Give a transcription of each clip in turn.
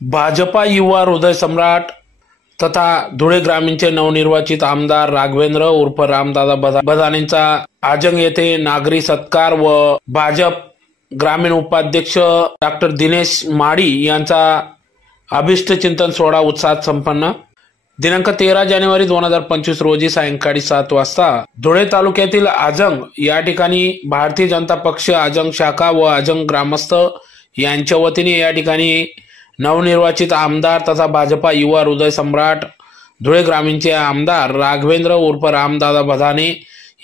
भाजपा युवा हृदय सम्राट तथा धुळे ग्रामीणचे नवनिर्वाचित आमदार राघवेंद्र उर्फ रामदादा बदानेंचा आजंग येथे नागरी सत्कार व भाजप ग्रामीण उपाध्यक्ष डॉक्टर दिनेश माडी यांचा अभिष्ट चिंतन सोहळा उत्साहात संपन्न। दिनांक 13 जानेवारी 2025 रोजी सायंकाळी 7 वाजता धुळे तालुक्यातील आजंग या ठिकाणी भारतीय जनता पक्ष आजंग शाखा व आजंग ग्रामस्थ यांच्या वतीने या ठिकाणी नवनिर्वाचित आमदार तथा भाजपा युवा हृदय सम्राट धुळे ग्रामीणचे आमदार राघवेंद्र उर्फ रामदादा बदाने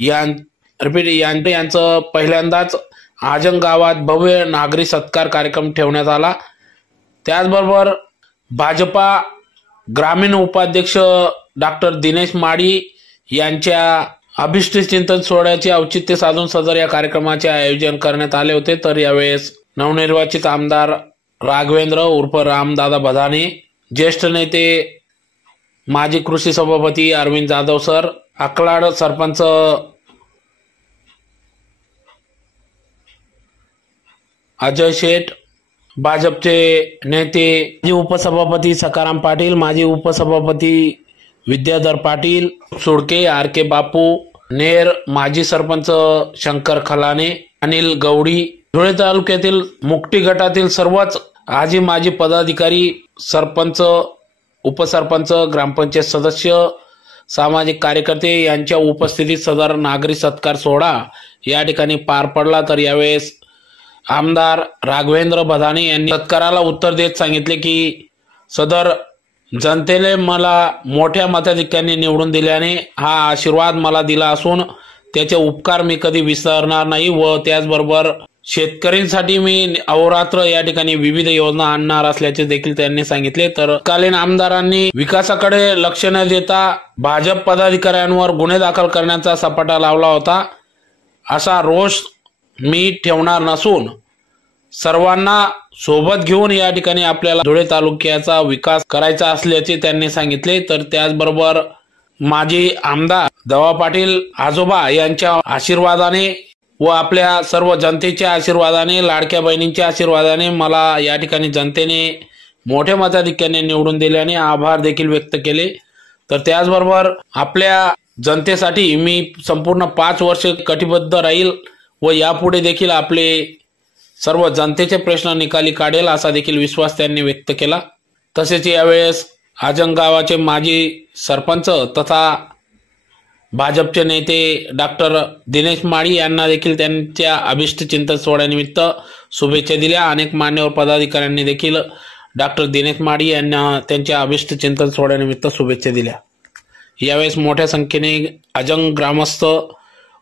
यांचं पहिल्यांदाच आजंग गावात भव्य नागरी सत्कार कार्यक्रम ठेवण्यात आला। त्याचबरोबर भाजपा ग्रामीण उपाध्यक्ष डॉक्टर दिनेश माडी यांच्या अभिष्ट चिंतन सोहळ्याचे औचित्य साधून सदर या कार्यक्रमाचे आयोजन करण्यात आले होते। तर यावेळेस नवनिर्वाचित आमदार राघवेंद्र उर्फ रामदादा बदाने, ज्येष्ठ नेते माजी कृषी सभापती अरविंद जाधव सर, अकलाड सरपंच अजय शेठ, भाजपचे नेते माजी उपसभापती सकाराम पाटील, माजी उपसभापती विद्याधर पाटील सुडके, आर के बापू नेर, माजी सरपंच शंकर खलाने, अनिल गवडी, धुळे तालुक्यातील मुक्टी गटातील सर्वच आजी माजी पदाधिकारी, सरपंच, उपसरपंच, ग्रामपंचायत सदस्य, सामाजिक कार्यकर्ते यांच्या उपस्थितीत सदर नागरी सत्कार सोहळा या ठिकाणी पार पडला। तर यावेळेस आमदार राघवेंद्र बदाने यांनी सत्काराला उत्तर देत सांगितले की सदर जनतेने मला मोठ्या मताधिक्याने निवडून दिल्याने हा आशीर्वाद मला दिला असून त्याचे उपकार मी कधी विसरणार नाही व त्याचबरोबर शेतकऱ्यांसाठी मी अहोरात्र या ठिकाणी विविध योजना आणणार असल्याचे देखील त्यांनी सांगितले। तर तत्कालीन आमदारांनी विकासाकडे लक्ष न देता भाजप पदाधिकाऱ्यांवर गुन्हे दाखल करण्याचा सपाटा लावला होता। असा रोष मी ठेवणार नसून सर्वांना सोबत घेऊन या ठिकाणी आपल्याला धुळे तालुक्याचा विकास करायचा असल्याचे त्यांनी सांगितले। तर त्याचबरोबर माजी आमदार दवा पाटील आजोबा यांच्या आशीर्वादाने व आपल्या सर्व जनतेच्या आशीर्वादाने, लाडक्या बहिणींच्या आशीर्वादाने मला या ठिकाणी जनतेने मोठ्या मताधिक्याने निवडून दिल्याने आभार देखील व्यक्त केले। तर त्याचबरोबर आपल्या जनतेसाठी मी संपूर्ण 5 वर्ष कटिबद्ध राहील व यापुढे देखील आपले सर्व जनतेचे प्रश्न निकाली काढेल असा देखील विश्वास त्यांनी व्यक्त केला। तसेच यावेळेस आजंग गावाचे माजी सरपंच तथा भाजपचे नेते डॉक्टर दिनेश माडी यांना देखील त्यांच्या अभिष्ट चिंतन सोहळ्यानिमित्त शुभेच्छा दिल्या। अनेक मान्यवर पदाधिकाऱ्यांनी देखील डॉक्टर दिनेश माडी यांना त्यांच्या अभिष्ट चिंतन सोहळ्यानिमित्त शुभेच्छा दिल्या। यावेळेस मोठ्या संख्येने आजंग ग्रामस्थ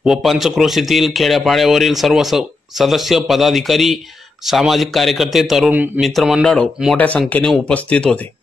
व पंचक्रोशीतील खेड्यापाड्यावरील सर्व सदस्य, पदाधिकारी, सामाजिक कार्यकर्ते, तरुण मित्रमंडळ मोठ्या संख्येने उपस्थित होते।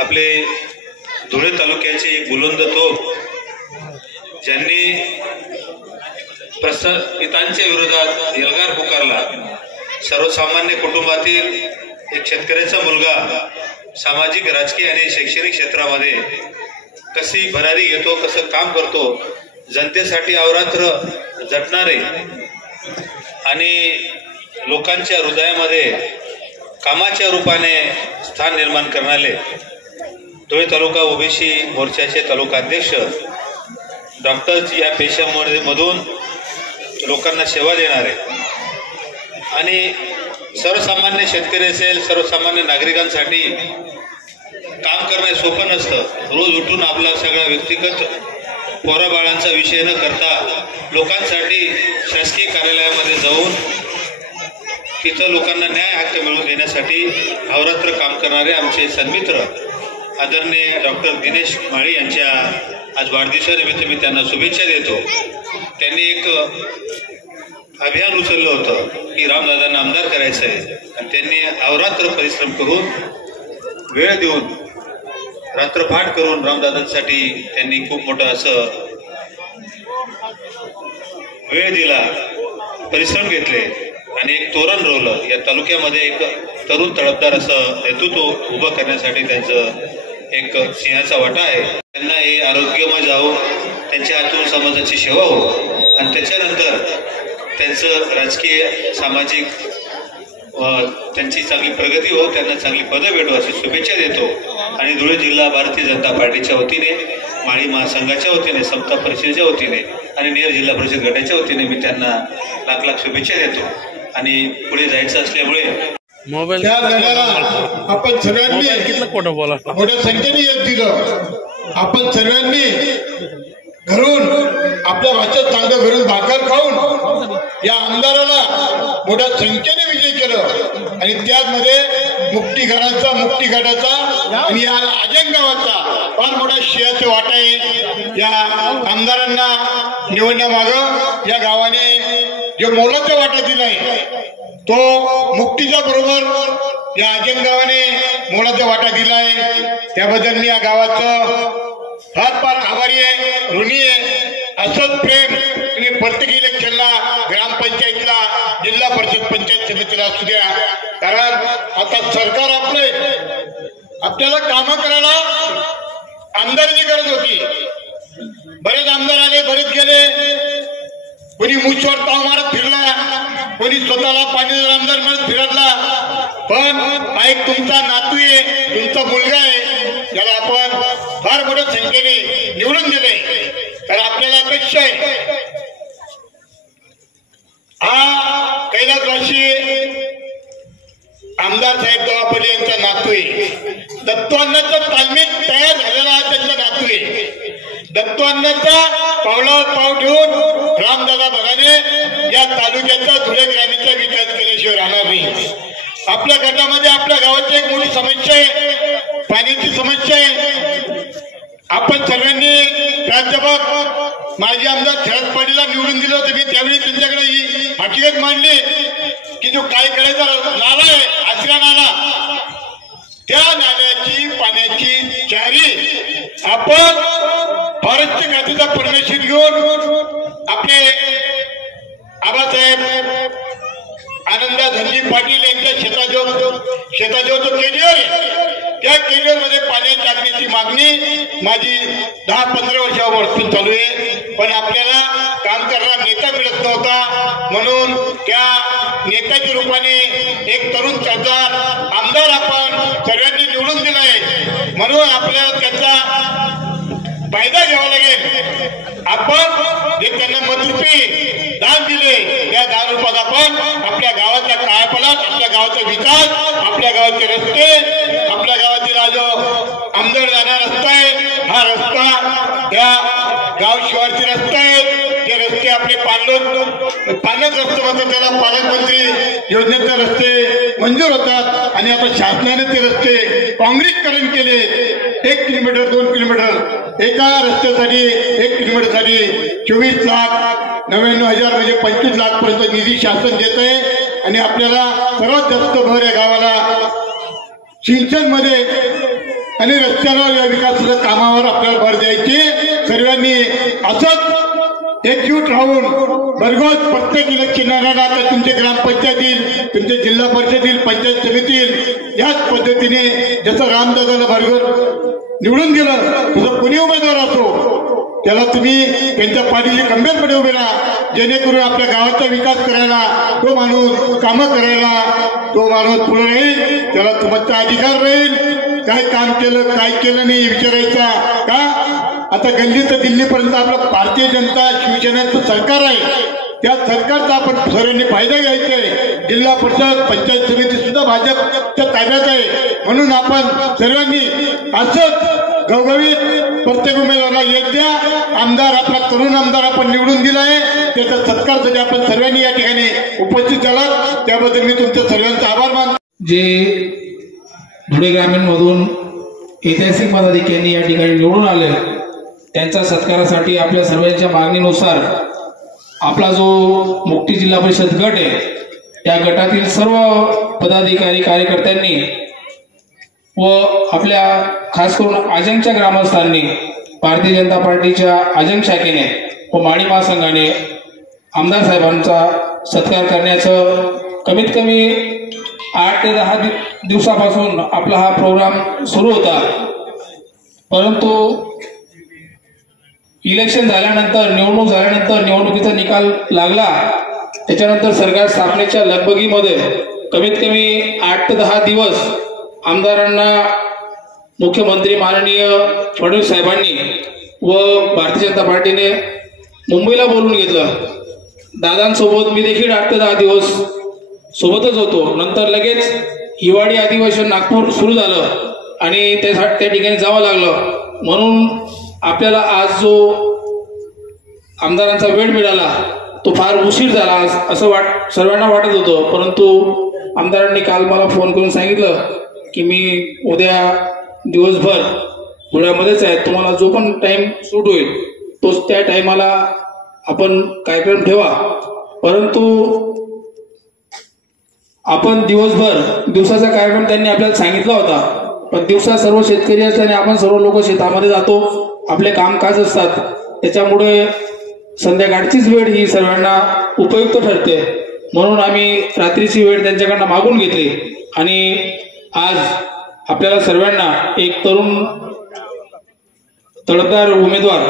आपले धुळे तालुक्याचे एक बुलंद तोफ ज्यांनी प्रस्थापितांच्या विरोधात एल्गार पुकारला, सर्वसामान्य कुटुंबातील एक शेतकऱ्याचा मुलगा सामाजिक, राजकीय आणि शैक्षणिक क्षेत्रामध्ये कशी भरारी घेतो, कसं काम करतो, जनतेसाठी अहोरात्र झटणारे आणि लोकांच्या हृदयामध्ये कामाच्या रूपाने स्थान निर्माण करणारे धुळे तालुका ओबीसी मोर्चाचे तालुका अध्यक्ष डॉक्टर या पेशामधून लोकांना सेवा देणारे आणि सर्वसामान्य शेतकरी असेल, सर्वसामान्य नागरिकांसाठी काम करणे सोपं नसतं. रोज उठून आपला सगळा व्यक्तिगत पोराबाळांचा विषय न करता लोकांसाठी शासकीय कार्यालयामध्ये जाऊन तिथं लोकांना न्याय हक्क मिळवून देण्यासाठी अहोरात्र काम करणारे आमचे सन्मित्र आदरणीय डॉक्टर दिनेश माळी यांच्या आज वाढदिवसानिमित्त मी त्यांना शुभेच्छा देतो. त्यांनी एक अभियान उचललं होतं की रामदादांना आमदार करायचं आहे आणि त्यांनी अहोरात्र परिश्रम करून वेळ देऊन रात्रपाठ करून रामदादांसाठी त्यांनी खूप मोठं असं वेळ दिला, परिश्रम घेतले आणि एक तोरण रोवलं. या तालुक्यामध्ये एक तरुण तडफदार असं नेतृत्व उभं करण्यासाठी त्यांचं एक सिंहाचा वाटा आहे. त्यांना हे आरोग्यमय जावं, त्यांच्या हातून समाजाची सेवा हो आणि त्याच्यानंतर त्यांचं राजकीय, सामाजिक त्यांची चांगली प्रगती हो, त्यांना चांगली पदं भेटो अशी शुभेच्छा देतो. आणि धुळे जिल्हा भारतीय जनता पार्टीच्या वतीने, माळी महासंघाच्या वतीने, समता परिषदेच्या वतीने आणि नेर जिल्हा परिषद गटाच्या वतीने मी त्यांना लाख लाख शुभेच्छा देतो. आणि पुढे जायचं असल्यामुळे मोबाईल त्या लढ्याला आपण सर्वांनी मोठ्या संख्येने यश दिलं. आपण सर्वांनी घरून आपल्या भाषेत चांगलं घरून भाकर खाऊन या आमदाराला मोठ्या संख्येने विजयी केलं आणि त्यामध्ये मुक्तीगडाचा आणि या आजन गावाचा फार मोठा शेअरचा वाटा आहे. या आमदारांना निवडण्यामागं या गावाने जो मोलाचा वाटा दिलाय तो मुक्तीच्या बरोबर या आजन गावाने मोलाचा वाटा दिलाय. त्याबद्दल मी या गावाचं फार आभारी आहे, ऋणी आहे. असंच प्रेम तुम्ही प्रत्येक इलेक्शनला, ग्रामपंचायतीला, जिल्हा परिषद पंचायत समितीला असू द्या. कारण आता सरकार आपल्याला कामं करायला आमदाराची गरज होती. बरेच आमदार आले, बरेच गेले. कोणी मुछवर ताव मारत फिरला, कोणी स्वतःला पाणीदार आमदार म्हणत फिरला. पण हा एक तुमचा नातू आहे, तुमचा मुलगा आहे, ज्याला आपण फार मोठ्या संख्येने निवडून दिले. तर आपल्याला अपेक्षा आहे हा कैलासवासी आमदार साहेब दवापल्ली यांचा नातू आहे. दत्तवांनाचा तालमीत तयार झालेला हा त्यांचा नातू आहे. दत्तवांनाचा पावलावर पाव ठेवून रामदादा बघाने या तालुक्याचा, धुळे ग्रामीणचा विकास केल्याशिवाय राहणार नाही. आपल्या गटामध्ये आपल्या गावाची एक मोठी समस्या आहे, पाण्याची समस्या आहे. आपण सर्वांनी राज्यभर माजी आमदार शरद पवारला निवडून दिलं होतं. मी त्यावेळी त्यांच्याकडे ही हकीकत मांडली की जो काय करायचा नाला आहे, आसरा नाला, त्या नाल्याची पाण्याची चारी आपण फॉरेस्ट खात्याचा परमिशन घेऊन आपले आबासाहेब आनंदा धनजी पाटील यांच्या शेताजवळ जो केरियर आहे त्या केरियर मध्ये पाणी टाकण्याची मागणी माझी 10-15 वर्षापासून चालू आहे. पण आपल्याला काम करणारा नेता मिळत नव्हता, म्हणून त्या नेत्याच्या रूपाने एक तरुण खासदार आमदार आपण सर्वांनी निवडून दिलाय. म्हणून आपल्याला त्याचा फायदा घ्यावा लागेल. आपण जे त्यांना मतरूपी दान दिले त्या दान रूपात आपण आपल्या गावाचा कायापालट, आपल्या गावाचा विकास, आपल्या गावाचे रस्ते, आपल्या गावातील हा जो आमदार जाणारा रस्ता आहे, हा रस्ता या गाव शिवारचे रस्ते आहेत. ते रस्ते आपले पालक रस्ते म्हणतात, त्याला पालकमंत्री योजनेचे रस्ते मंजूर होतात आणि आता शासनाने ते रस्ते काँक्रीटीकरण केले. 1 किलोमीटर 2 किलोमीटर एका रस्त्यासाठी 1 किलोमीटरसाठी 24,99,000 म्हणजे 25 लाख पर्यंत निधी शासन देत आहे. आणि आपल्याला सर्वात जास्त भर या गावाला सिंचन मध्ये आणि रस्त्यावर या विकासाच्या कामावर आपल्याला भर द्यायची. सर्वांनी असंच एकजूट राहून भरघोस प्रत्येक इलेक्शनाला तुमचे ग्रामपंचायतील, तुमचे जिल्हा परिषदेतील, पंचायत समितीतील याच पद्धतीने जसं रामदादाला भरघोस निवडून दिलं तसं कुणी उमेदवार असो त्याला तुम्ही त्यांच्या पाठीशी खंबीरपणे उभे राहा, जेणेकरून आपल्या गावाचा विकास करायला, तो माणूस कामं करायला तो माणूस पुढे राहील, त्याला तुमचा अधिकार राहील. काय काम केलं काय केलं नाही विचारायचा का. आता गल्ली तर दिल्लीपर्यंत आपलं भारतीय जनता शिवसेनेचं सरकार आहे. त्या सरकारचा आपण सर्वांनी फायदा घ्यायचा आहे. जिल्हा परिषद पंचायत समिती सुद्धा भाजपच्या ताब्यात आहे. म्हणून आपण सर्वांनी असंच घवघवीत प्रत्येक उमेदवाराला यश द्या. आमदार आपला तरुण आमदार आपण निवडून दिला आहे, त्याचा सत्कारसाठी आपण सर्वांनी या ठिकाणी उपस्थित झालात त्याबद्दल मी तुमच्या सर्वांचा आभार मानतो. जे धुळे ग्रामीण मधून ऐतिहासिक पदाधिकारी या ठिकाणी निवडून आले त्यांच्या सत्कारासाठी आपल्या सर्वांच्या मागणीनुसार आपला जो मुक्ती जिल्हा परिषद गट आहे त्या गटातील सर्व पदाधिकारी कार्यकर्त्यांनी व आपल्या खास करून आजमच्या ग्रामस्थांनी भारतीय जनता पार्टीच्या आजम शाखेने व माळी महासंघाने आमदार साहेबांचा सत्कार करण्याचं कमीत कमी 8 ते 10 दिवसापासून आपला हा प्रोग्राम सुरू होता. परंतु इलेक्शन झाल्यानंतर, निवडणूक झाल्यानंतर, निवडणुकीचा निकाल लागला त्याच्यानंतर सरकार स्थापनेच्या लगबगीमध्ये कमीत कमी 8 ते 10 दिवस आमदारांना मुख्यमंत्री माननीय फडणवीस साहेबांनी व भारतीय जनता पार्टीने मुंबईला बोलून घेतलं. दादांसोबत मी देखील 8 ते 10 दिवस सोबतच होतो. नंतर लगेच हिवाळी अधिवेशन नागपूर सुरू झालं आणि त्या ठिकाणी जावं लागलं. म्हणून आपल्याला आज जो आमदारांचा वेळ मिळाला तो फार उशीर झाला असं सर्वांना वाटत होतं. परंतु आमदारांनी काल मला फोन करून सांगितलं की मी उद्या दिवसभर धुळ्यामध्येच आहे, तुम्हाला जो पण टाइम सूट होईल तोच त्या टाइमाला आपण कार्यक्रम ठेवा. परंतु आपण दिवसाचा कार्यक्रम त्यांनी आपल्याला सांगितला होता, पण दिवसा सर्व शेतकरी असल्याने आपण सर्व लोक शेतामध्ये जातो, आपले कामकाज असतात, त्याच्यामुळे संध्याकाळचीच वेळ ही सर्वांना उपयुक्त ठरते. म्हणून आम्ही रात्रीची वेळ त्यांच्याकडनं मागून घेतली आणि आज आपल्याला सर्वांना एक तरुण तडफदार उमेदवार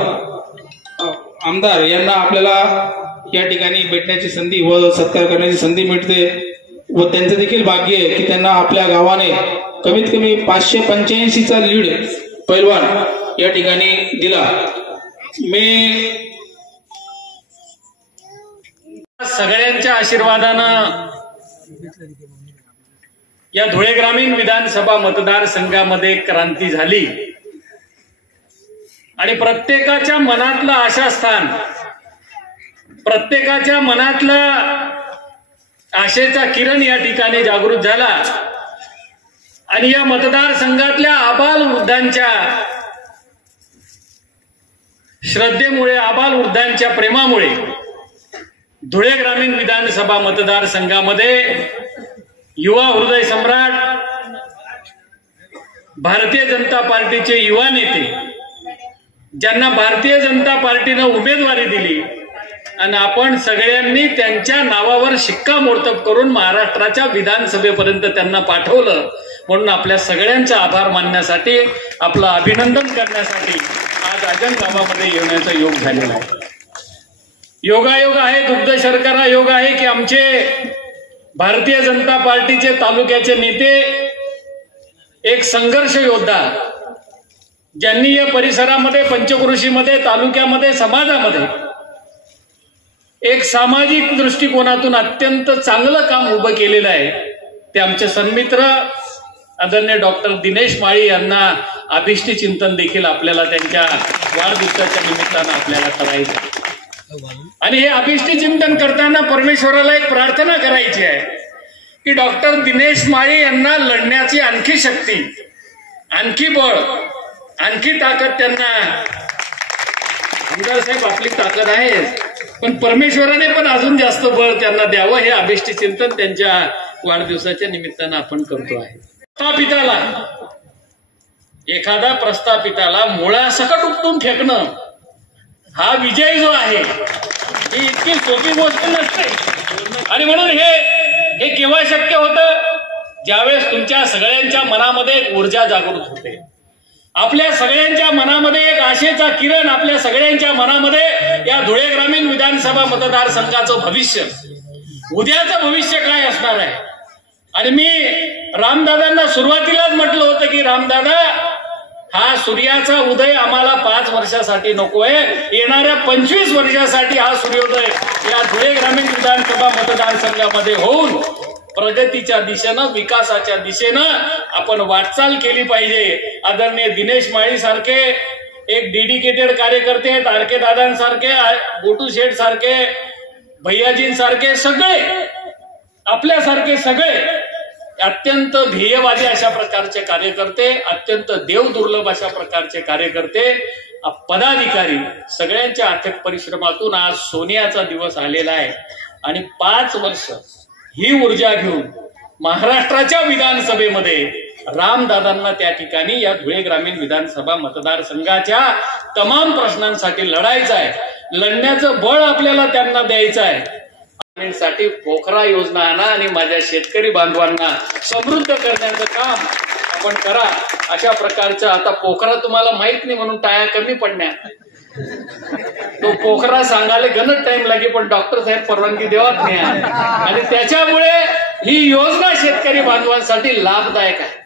आमदार यांना आपल्याला या ठिकाणी भेटण्याची संधी व सत्कार करण्याची संधी मिळते व त्यांचं देखील भाग्य आहे की त्यांना आपल्या गावाने कमीत कमी 585चा लीड पैलवान या ठिकाणी दिला. मी सगळ्यांच्या आशीर्वादानं या धुळे ग्रामीण विधानसभा मतदारसंघामध्ये क्रांती झाली आणि प्रत्येकाच्या मनातलं आशास्थान, प्रत्येकाच्या मनातलं आशेचा किरण या ठिकाणी जागृत झाला आणि या मतदारसंघातल्या आबालवृद्धांच्या श्रद्धेमुळे, आबालवृद्धांच्या प्रेमामुळे धुळे ग्रामीण विधानसभा मतदारसंघामध्ये युवा हृदय सम्राट भारतीय जनता पार्टीचे युवा नेते ज्यांना भारतीय जनता पार्टीनं उमेदवारी दिली आणि आपण सगळ्यांनी त्यांच्या नावावर शिक्कामोर्तब करून महाराष्ट्राच्या विधानसभेपर्यंत त्यांना पाठवलं. म्हणून आपल्या सगळ्यांचा आभार मानण्यासाठी, आपलं अभिनंदन करण्यासाठी आज आजम गावामध्ये येण्याचा योग झालेला आहे. योगायोग आहे, दुग्ध शर्करा योग आहे की आमचे भारतीय जनता पार्टीचे तालुक्याचे नेते, एक संघर्ष योद्धा ज्यांनी या परिसरामध्ये, पंचक्रोशीमध्ये, तालुक्यामध्ये, समाजामध्ये एक सामाजिक दृष्टिकोनातून अत्यंत चांगलं काम उभं केलेलं आहे, ते आमचे सन्मित्र आदरणीय डॉक्टर दिनेश माळी यांना अभिष्टी चिंतन देखील आपल्याला त्यांच्या वाढदिवसाच्या निमित्तानं आपल्याला करायचं. आणि हे अभिष्टी चिंतन करताना परमेश्वराला एक प्रार्थना करायची आहे की डॉक्टर दिनेश माळी यांना लढण्याची आणखी शक्ती, आणखी बळ, आणखी ताकद त्यांना. आमदार साहेब आपली ताकद आहे, पण परमेश्वराने पण अजून जास्त बळ त्यांना द्यावं, हे अभिष्टी चिंतन त्यांच्या वाढदिवसाच्या निमित्तानं आपण करतो आहे. पिताला एखादा प्रस्थापिताला मुळासकट उपटून फेकणं हा विजय जो आहे ही इतकी सोपी गोष्ट नसते. आणि म्हणून हे केव्हा शक्य होतं, ज्यावेळेस तुमच्या सगळ्यांच्या मनामध्ये एक ऊर्जा जागृत होते, आपल्या सगळ्यांच्या मनामध्ये एक आशेचा किरण, आपल्या सगळ्यांच्या मनामध्ये या धुळे ग्रामीण विधानसभा मतदारसंघाचं भविष्य, उद्याचं भविष्य काय असणार आहे. आणि मी रामदादांना सुरुवातीलाच म्हटलं होतं की रामदादा, हा सूर्याचा उदय आम्हाला 5 वर्षासाठी नकोय, येणाऱ्या 25 वर्षासाठी हा सूर्योदय या धुळे ग्रामीण विधानसभा मतदारसंघामध्ये होऊन प्रगतीच्या दिशेनं, विकासाच्या दिशेनं आपण वाटचाल केली पाहिजे. आदरणीय दिनेश माळी सारखे एक डेडिकेटेड कार्यकर्ते आहेत, आर के दादांसारखे, गोटू शेठ सारखे, भैयाजींसारखे सगळे, आपल्यासारखे सगळे अत्यंत ध्येयवादी अशा प्रकारचे कार्यकर्ते, अत्यंत देवदुर्लभ अशा प्रकारचे कार्यकर्ते, पदाधिकारी सगळ्यांच्या अथक परिश्रमातून आज सोनियाचा दिवस आलेला आहे. आणि 5 वर्ष ही ऊर्जा घेऊन महाराष्ट्राच्या विधानसभेमध्ये रामदादांना त्या ठिकाणी या धुळे ग्रामीण विधानसभा मतदारसंघाच्या तमाम प्रश्नांसाठी लढायचं आहे. लढण्याचं बळ आपल्याला त्यांना द्यायचं आहे. साठी पोखरा योजना आणा आणि माझ्या शेतकरी बांधवांना समृद्ध करण्याचं काम आपण करा. अशा प्रकारचं आता पोखरा तुम्हाला माहित नाही म्हणून टाळ्या कमी पडण्या, तो पोखरा सांगायला गणत टाइम लागे, पण डॉक्टर साहेब परवानगी देवत नाही. आणि त्याच्यामुळे ही योजना शेतकरी बांधवांसाठी लाभदायक आहे.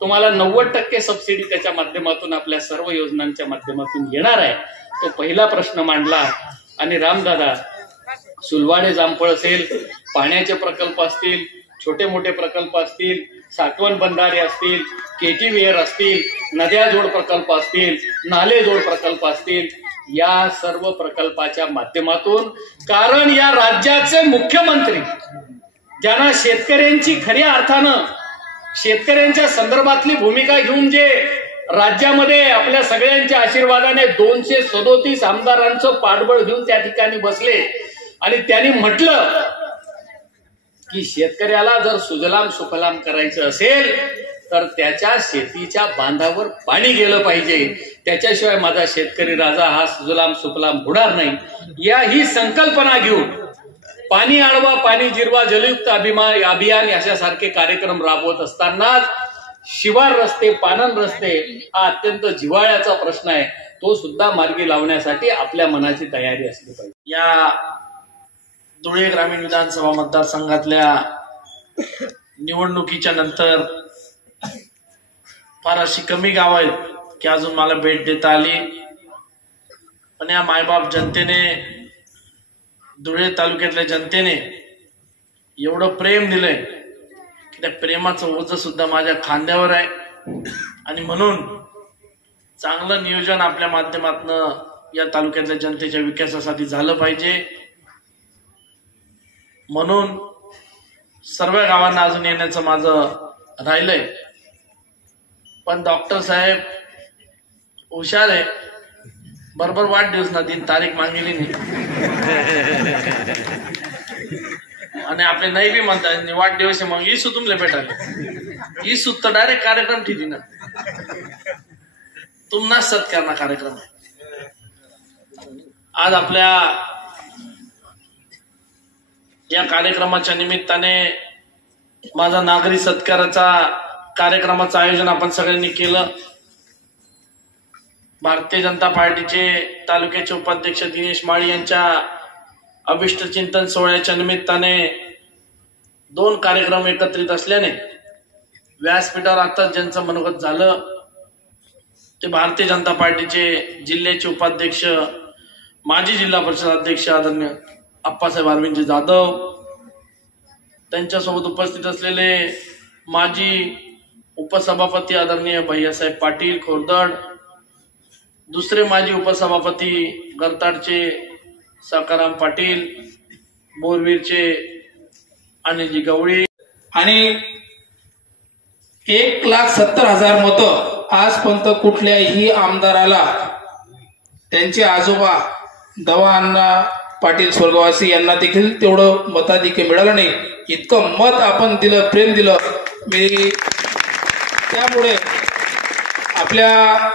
तुम्हाला 90% सबसिडी त्याच्या माध्यमातून आपल्या सर्व योजनांच्या माध्यमातून येणार आहे. तो पहिला प्रश्न मांडला. आणि रामदादा, सुलवाडे जामफळ असेल, पाण्याचे प्रकल्प असतील, छोटे मोठे प्रकल्प असतील, साठवण बंधारे असतील, केटीवेअर असतील, नद्या जोड प्रकल्प असतील, नाले जोड प्रकल्प असतील, या सर्व प्रकल्पाच्या माध्यमातून, कारण या राज्याचे मुख्यमंत्री ज्यांना शेतकऱ्यांची खऱ्या अर्थानं शेतकऱ्यांच्या संदर्भातली भूमिका घेऊन जे राज्यामध्ये आपल्या सगळ्यांच्या आशीर्वादाने 237 आमदारांचं पाठबळ घेऊन त्या ठिकाणी बसले. आणि त्यांनी म्हटलं की शेतकऱ्याला जर सुजलाम सुफलाम करायचं असेल तर त्याच्या शेतीच्या बांधावर पाणी गेलं पाहिजे, त्याच्याशिवाय माझा शेतकरी राजा हा सुजलाम सुफलाम होणार नाही. या ही संकल्पना घेऊन पाणी अडवा पाणी जिरवा जलयुक्त अभियान याच्यासारखे कार्यक्रम राबवत असतानाच शिवार रस्ते, पानन रस्ते हा अत्यंत जिव्हाळ्याचा प्रश्न आहे, तो सुद्धा मार्गी लावण्यासाठी आपल्या मनाची तयारी असली पाहिजे. या धुळे ग्रामीण विधानसभा मतदारसंघातल्या निवडणुकीच्या नंतर फार अशी कमी गाव आहेत की अजून मला भेट देता आली. पण या मायबाप जनतेने, धुळे तालुक्यातल्या जनतेने एवढं प्रेम दिलंय की त्या प्रेमाचं ओझं सुद्धा माझ्या खांद्यावर आहे. आणि म्हणून चांगलं नियोजन आपल्या माध्यमातून या तालुक्यातल्या जनतेच्या विकासासाठी झालं पाहिजे. म्हणून सर्व गावांना अजून येण्याचं माझं राहिलंय. पण डॉक्टर साहेब हुशार आहे, बरोबर वाढदिवस ना दिन तारीख मागेली नाही आणि आपले नाही बी म्हणतात वाढदिवस मग इसू तुमले भेटाले, इसू तर डायरेक्ट कार्यक्रम ठेवी ना, तुम्हाला सत्कार ना कार्यक्रम. आज आपल्या या कार्यक्रमाच्या निमित्ताने माझा नागरी सत्काराचा कार्यक्रमाचं आयोजन आपण सगळ्यांनी केलं. भारतीय जनता पार्टीचे तालुक्याचे उपाध्यक्ष दिनेश माळी यांच्या अभिष्ट चिंतन सोहळ्याच्या निमित्ताने 2 कार्यक्रम एकत्रित असल्याने व्यासपीठावर आताच ज्यांचं मनोगत झालं ते भारतीय जनता पार्टीचे जिल्ह्याचे उपाध्यक्ष, माजी जिल्हा परिषद अध्यक्ष आदरणीय आप्पासाहेब अरविंदजी जाधव, त्यांच्यासोबत उपस्थित असलेले माजी उपसभापती आदरणीय भैयासाहेब पाटील खोरदड, दुसरे माजी उपसभापती गरताडचे सकाराम पाटील, बोरवीरचे अनिलजी गवळी. आणि 1,70,000 मतं आजपर्यंत कुठल्याही आमदाराला त्यांचे आजोबा दवा अण्णा पाटील स्वर्गवासी यांना देखील तेवढं मताधिक्य मिळालं नाही. इतकं मत आपण दिलं, प्रेम दिलं. मी त्यामुळे आपल्या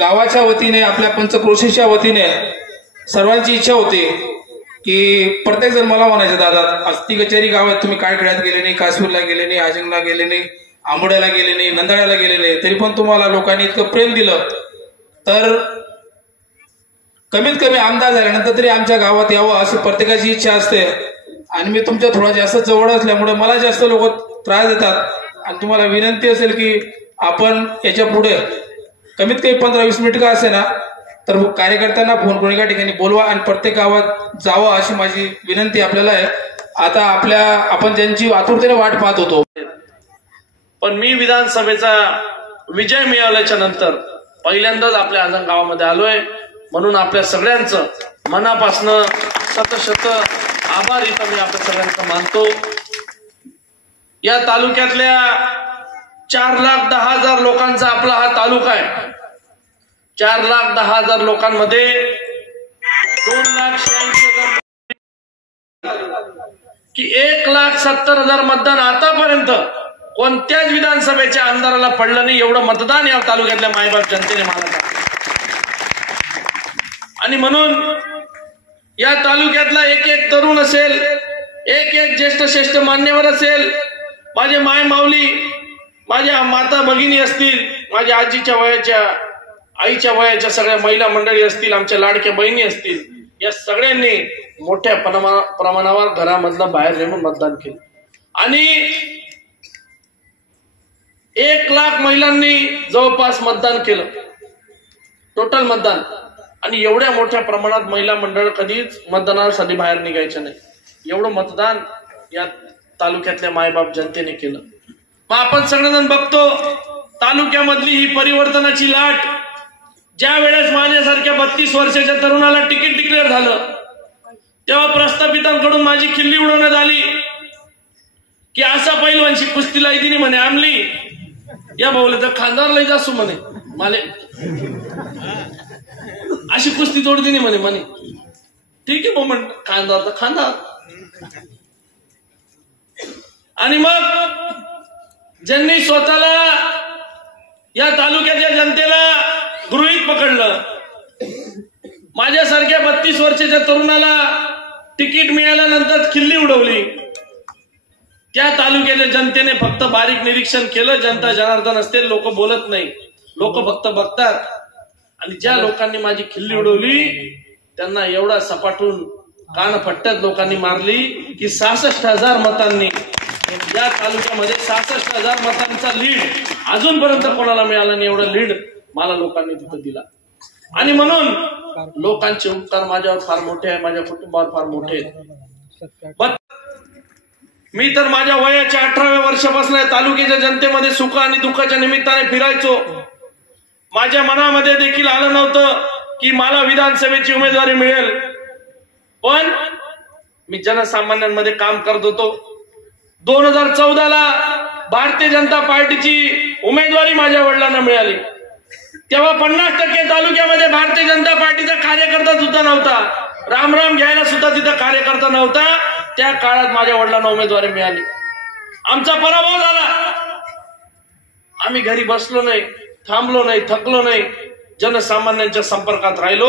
गावाच्या वतीने, आपल्या पंचक्रोशीच्या वतीने सर्वांची इच्छा होती की प्रत्येक जण मला म्हणायचे, दादा अस्ती कचेरी गावात तुम्ही काय खेळात गेले नाही, काश्मीरला गेले नाही, आजिंगला गेले नाही, आंबोड्याला गेले नाही, नंदाळ्याला गेले नाही, तरी पण तुम्हाला लोकांनी इतकं प्रेम दिलं, तर कमीत कमी आमदार झाल्यानंतर तरी आमच्या गावात यावं अशी प्रत्येकाची इच्छा असते. आणि मी तुमच्या थोडा जास्त जवळ असल्यामुळे मला जास्त लोक त्रास देतात आणि तुम्हाला विनंती असेल की आपण याच्या पुढे कमीत कमी 15-20 मिनिट का असे ना तर कार्यकर्त्यांना फोन करून एका ठिकाणी बोलवा आणि प्रत्येक गावात जावं अशी माझी विनंती आपल्याला आहे. आता आपण त्यांची आतुरतेने वाट पाहत होतो. पण मी विधानसभेचा विजय मिळवल्याच्या नंतर पहिल्यांदाच आपल्या आजन गावामध्ये आलोय, म्हणून आपल्या सगळ्यांचं मनापासनं शत आभार इथं मी आपल्या सगळ्यांचं मानतो. या तालुक्यातल्या 4,10,000 लोकांचा आपला हा तालुका आहे. 4,10,000 लोकांमध्ये 2,86,000 की 1,70,000 मतदान आतापर्यंत कोणत्याच विधानसभेच्या आमदाराला पडलं नाही. एवढं मतदान या तालुक्यातल्या मायबाप जनतेने मानलं. आणि म्हणून या तालुक्यातला एक तरुण असेल, एक ज्येष्ठ मान्यवर असेल, माझे माय माऊली, माझ्या माता भगिनी असतील, माझ्या आजीच्या वयाच्या, आईच्या वयाच्या सगळ्या महिला मंडळी असतील, आमच्या लाडक्या बहिणी असतील, या सगळ्यांनी मोठ्या प्रमाणावर घरामधलं बाहेर येऊन मतदान केलं. आणि 1,00,000 महिलांनी जवळपास मतदान केलं, टोटल मतदान. आणि एवढ्या मोठ्या प्रमाणात महिला मंडळ कधीच मतदानासाठी बाहेर निघायचं नाही. एवढं मतदान या तालुक्यातल्या मायबाप जनतेने केलं. मग आपण सगळेजण बघतो तालुक्यामधली ही परिवर्तनाची लाट. ज्या वेळेस माझ्यासारख्या 32 वर्षाच्या तरुणाला तिकीट डिक्लेअर झालं, तेव्हा प्रस्थापितांकडून माझी खिल्ली उडवण्यात आली की असा पैलवानशी कुस्ती लायदिनी म्हणे आणली या भाऊले तर खांदार लई जासू म्हणे, माले अशी कुस्ती तोडदिनी म्हणे. ठीक आहे म्हण, खांदार तर खांदार. आणि मग ज्यांनी स्वतःला या तालुक्याच्या जनतेला गृहीत पकडलं, माझ्यासारख्या 32 वर्षाच्या तरुणाला तिकीट मिळाल्यानंतर खिल्ली उडवली, त्या तालुक्याच्या जनतेने फक्त बारीक निरीक्षण केलं. जनता जनार्दन असते, लोक बोलत नाही, लोक फक्त बघतात. आणि ज्या लोकांनी माझी खिल्ली उडवली त्यांना एवढा सपाटून कानफट्ट्यात लोकांनी मारली की 66,000 मतांनी या तालुक्यामध्ये 66,000 मतांचा लीड अजूनपर्यंत कोणाला मिळाला नाही. एवढा लीड मला लोकांनी तिथं दिला. आणि म्हणून लोकांचे उपकार माझ्यावर फार मोठे आहे, माझ्या कुटुंबावर फार मोठे आहेत. मी तर माझ्या वयाच्या 18व्या वर्षापासून या तालुक्याच्या जनतेमध्ये सुख आणि दुःखाच्या निमित्ताने फिरायचो. माझ्या मनामध्ये देखील आलं नव्हतं की मला विधानसभेची उमेदवारी मिळेल, पण मी जनसामान्यांमध्ये काम करत होतो. 2014ला भारतीय जनता पार्टीची उमेदवारी माझ्या वडिलांना मिळाली. तेव्हा 50% तालुक्यामध्ये भारतीय जनता पार्टीचा कार्यकर्ता सुद्धा नव्हता, रामराम घ्यायला सुद्धा तिथं कार्यकर्ता नव्हता. त्या काळात माझ्या वडिलांना उमेदवारी मिळाली. आमचा पराभव झाला. आम्ही घरी बसलो नाही, थांबलो नाही, थकलो नाही, जनसामान्यांच्या संपर्कात राहिलो,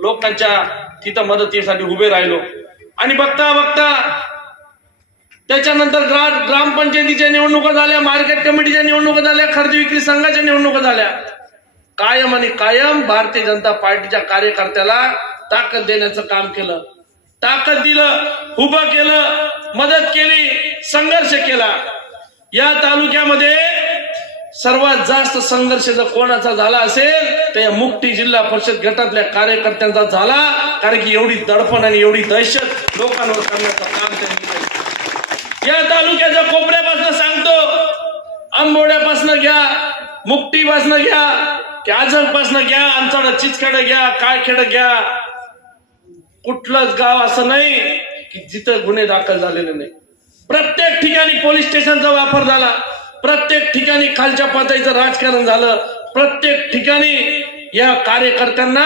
लोकांच्या तिथं मदतीसाठी उभे राहिलो. आणि बघता बघता त्याच्यानंतर ग्रामपंचायतीच्या निवडणुका झाल्या, मार्केट कमिटीच्या निवडणुका झाल्या, खरेदी विक्री संघाच्या निवडणुका झाल्या. कायम आणि कायम भारतीय जनता पार्टीच्या कार्यकर्त्याला ताकद देण्याचं काम केलं. ताकद दिलं, उभं केलं, मदत केली, संघर्ष केला. या तालुक्यामध्ये सर्वात जास्त संघर्ष जर कोणाचा झाला असेल तर या मुक्ती जिल्हा परिषद गटातल्या कार्यकर्त्यांचा झाला. कारण की एवढी दडपण आणि एवढी दहशत लोकांवर करण्याचं काम त्यांनी केलं. या तालुक्याच्या कोपऱ्यापासून सांगतो, आंबोड्यापासून घ्या, मुक्तीपासून घ्या, आजरपासून घ्या, आमचा चिचखेडा घ्या, काळखेडा घ्या, कुठलंच गाव असं नाही की जिथं गुन्हे दाखल झालेले नाही. प्रत्येक ठिकाणी पोलीस स्टेशनचा वापर झाला, प्रत्येक ठिकाणी खालच्या पातळीचं राजकारण झालं, प्रत्येक ठिकाणी या कार्यकर्त्यांना